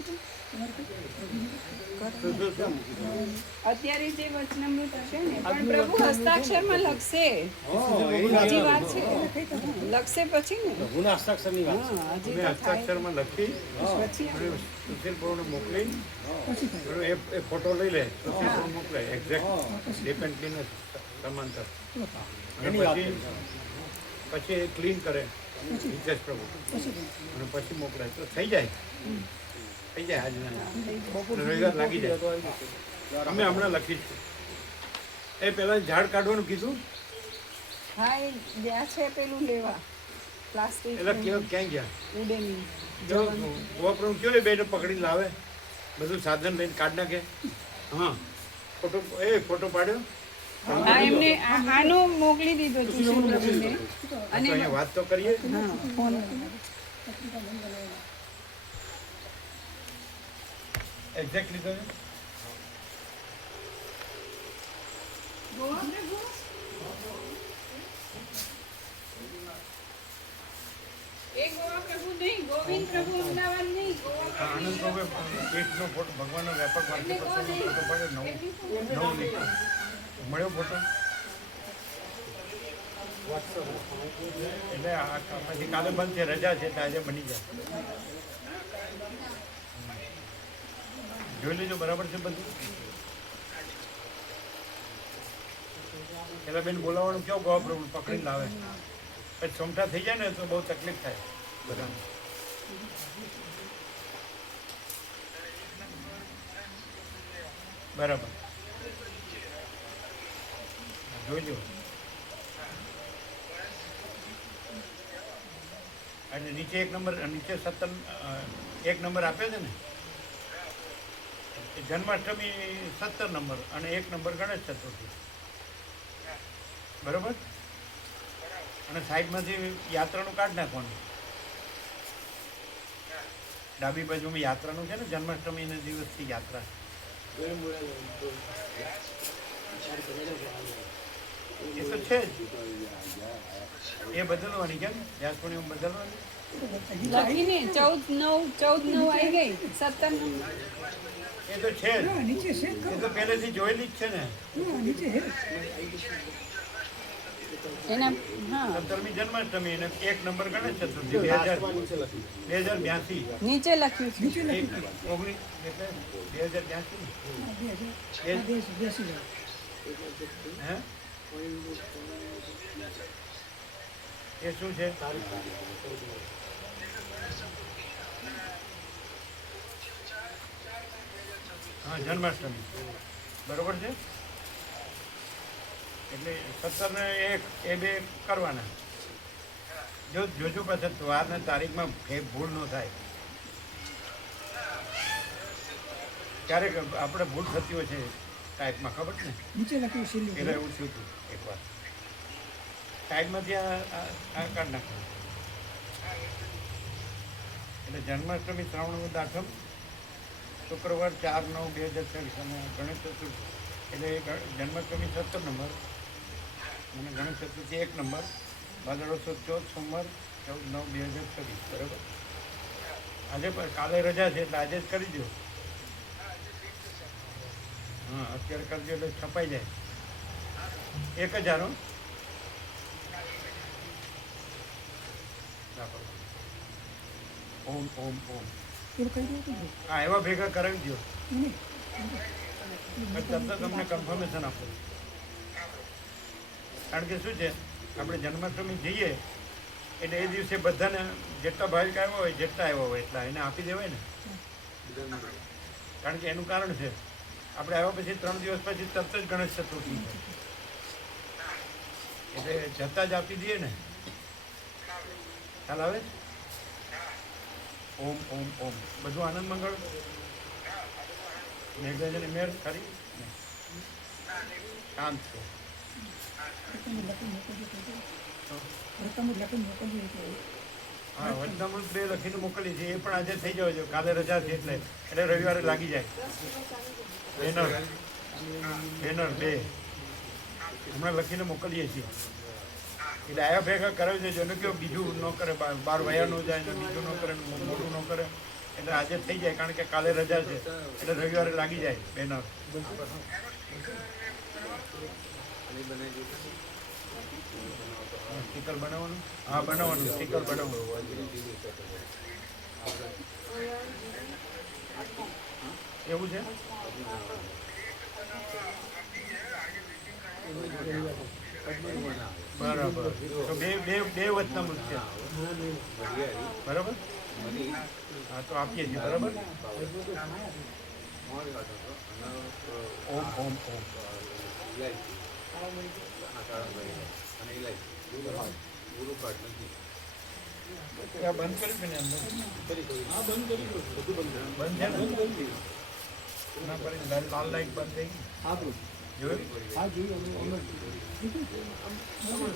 લો. અત્યારે જે વચનામૃત છે ને પણ પ્રભુ હસ્તાક્ષરમાં લખશે હજી વાર છે લખશે પછી ને ગુના હસ્તાક્ષરની વાત છે હા હજી મેં તો થાય હસ્તાક્ષરમાં લખી પછી અને સુશીલ પ્રભુને મોકલી અને એ ફોટો લઈ લે સુશીલ પ્રભુ મોકલે એક્ઝેક્ટ ડિપેન્ડલીને સમાંતર અને પછી ક્લીન કરે હિતેશ પ્રભુ અને પછી મોકલાય તો થઈ જાય આજના રવિવાર લાગી જાય અમે હમણાં લખીશું એ પહેલા ઝાડ કાઢવાનું કીધું હા એ ગયા છે પેલું લેવા પ્લાસ્ટિક એટલે ક્યાંય ગયા ઉડે જો ગોવાપ્રભુ કયો એ બેને પકડીને લાવે બધું સાધન લઈને કાઢ નાખે હા ફોટો પાડ્યો હા એમને આનો મોકલી દીધો સુશીલ પ્રભુને તો અને અહીંયા વાત તો કરીએ હા ફોન એક્ઝેક્ટલી તો એ ગોવા પ્રભુ નહીં ગોવિંદ પ્રભુ અમદાવાદ નહીં ગોવા પ્રભુ આનંદ પ્રભુએ પેટનો ફોટો ભગવાનનો વ્યાપક એટલે વાક્ય ગો નહીં. ફોટો પાડ્યો નવું નીકળ્યું મળ્યો ફોટો એટલે પછી કાલે બંધ છે રજા છે એટલે આજે બની જાય જોઈ લેજો બરાબર છે બધું પેલા બેન બોલાવવાનું કેવું ગોવા પ્રભુ પકડીને લાવે પછી સોમઠા થઈ જાય ને તો બહુ તકલીફ થાય બધાને બરાબર જોઈ લો એટલે નીચે એક નંબર નીચે 17 એક નંબર આપે છે ને એ જન્માષ્ટમી 17 નંબર અને 1 નંબર ગણેશ ચતુર્થી બરોબર અને સાઈડમાંથી યાત્રાનું કાઢ નાખવાનું ડાબી બાજુમાં યાત્રાનું છે ને જન્માષ્ટમીના દિવસથી યાત્રા એ તો છે જ એ બદલવાની કેમ વ્યાસપૂર્ણિમ બદલવાની લખીને 14/9 આવી ગઈ 17 નંબર એ તો છે જ હા નીચે છે એ તો પહેલેથી જોયેલી જ છે ને હા નીચે છે એના હા 17મી જન્માષ્ટમી અને 1 નંબર ગણેશ ચતુર્થી 2082 નીચે લખ્યું છે નીચે એક 19 એટલે 2082 હે એ શું છે હા જન્માષ્ટમી બરોબર છે. એટલે 17 ને 1 એ બે કરવાના. જોજો પાછા વાર ને તારીખમાં ભૂલ ન થાય. ક્યારેક આપણે ભૂલ થતી હોય છે ટાઈપમાં, ખબર છે ને? નીચે લખ્યું છેલ્લું. એટલે એવું થયું હતું એકવાર ટાઈપમાંથી આ કાઢ નાખ્યું. એટલે જન્માષ્ટમી શ્રાવણ વદ આઠમ શુક્રવાર 4/9/2023 અને ગણેશ ચતુર્થી એટલે જન્માષ્ટમી 17 નંબર અને ગણેશ ચતુર્થી 1 નંબર. ભાદરવો સુદ 14 સોમવાર 14/9/2023 બરાબર. આજે પણ કાલે રજા છે એટલે આજે જ કરી દો. હા અત્યારે કરજો એટલે છપાઈ જાય. 1000 ઓમ ઓમ ઓમ. એવું કહી દઉં હતું. હા એવા ભેગા કરાવી દો. નહીં. તમને કન્ફર્મેશન આપો. કારણ કે શું છે આપણે જન્માષ્ટમી જઈએ એટલે એ દિવસે બધાને જેટલા ભાવિક આવ્યા હોય જેટલા આવ્યા હોય એટલા એને આપી દેવાય ને. કારણ કે એનું કારણ છે આપણે આવ્યા પછી 3 દિવસ પછી તરત જ ગણેશ ચતુર્થી છે એટલે જતા જ આપી દઈએ ને. ખ્યાલ આવે? ઓમ ઓમ ઓમ. બધું આનંદ મંગળ મેઘરાજાની મેર ખરી શાંત છો. હા વચનામૃત 2 લખીને મોકલી છે એ પણ આજે થઈ જવા જોઈએ. કાલે રજા છે એટલે રવિવારે લાગી જાય. બેનર 2 હમણાં લખીને મોકલીએ છીએ એટલે આયા ભેગા કરાવી દેજો. એને કેવું બીજું ન કરે, બાર વયા ન જાય ને બીજું ન કરે મોટું ન કરે એટલે આજે થઈ જાય. કારણ કે કાલે રજા છે એટલે રવિવારે લાગી જાય બેનર. સ્ટીકર બનાવવાનું? હા બનાવવાનું, સ્ટીકર બનાવવાનું. એવું છે? બરાબર. તો બે વચનામૃત છે બરાબર. હા તો આપીએ છીએ બરાબર. ઓમ ઓમ ઓમ. બંધ કરી ને અંદર બંધ લાલ લાઈટ બંધ થઈ ગઈ.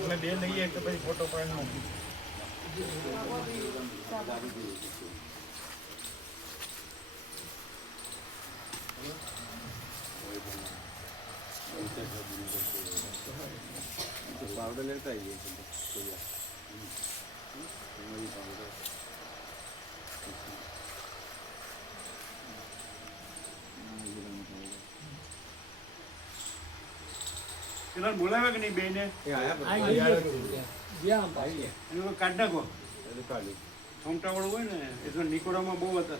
અમે 2 લઈએ એટલે પછી ફોટો પાડીને મૂકી. પાવડર લેતા આવીએ પેલા બોલાવે કે નહીં બેને? એનું કાઢ નાખો. સોમટા વાળું હોય ને એ તો નિકોડામાં બહુ હતા.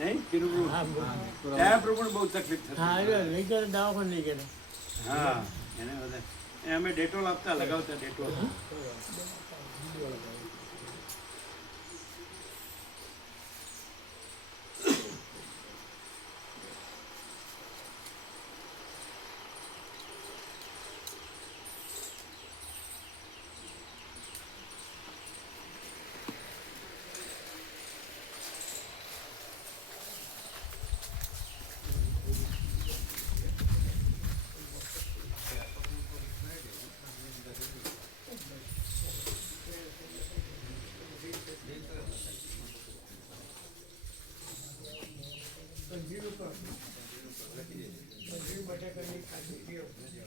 નહીં ત્યાં પ્રમાણે બહુ તકલીફ થતી. હા એને બધા અમે ડેટોલ આપતા, લગાવતા ડેટોલ. બટાકાની ખાધી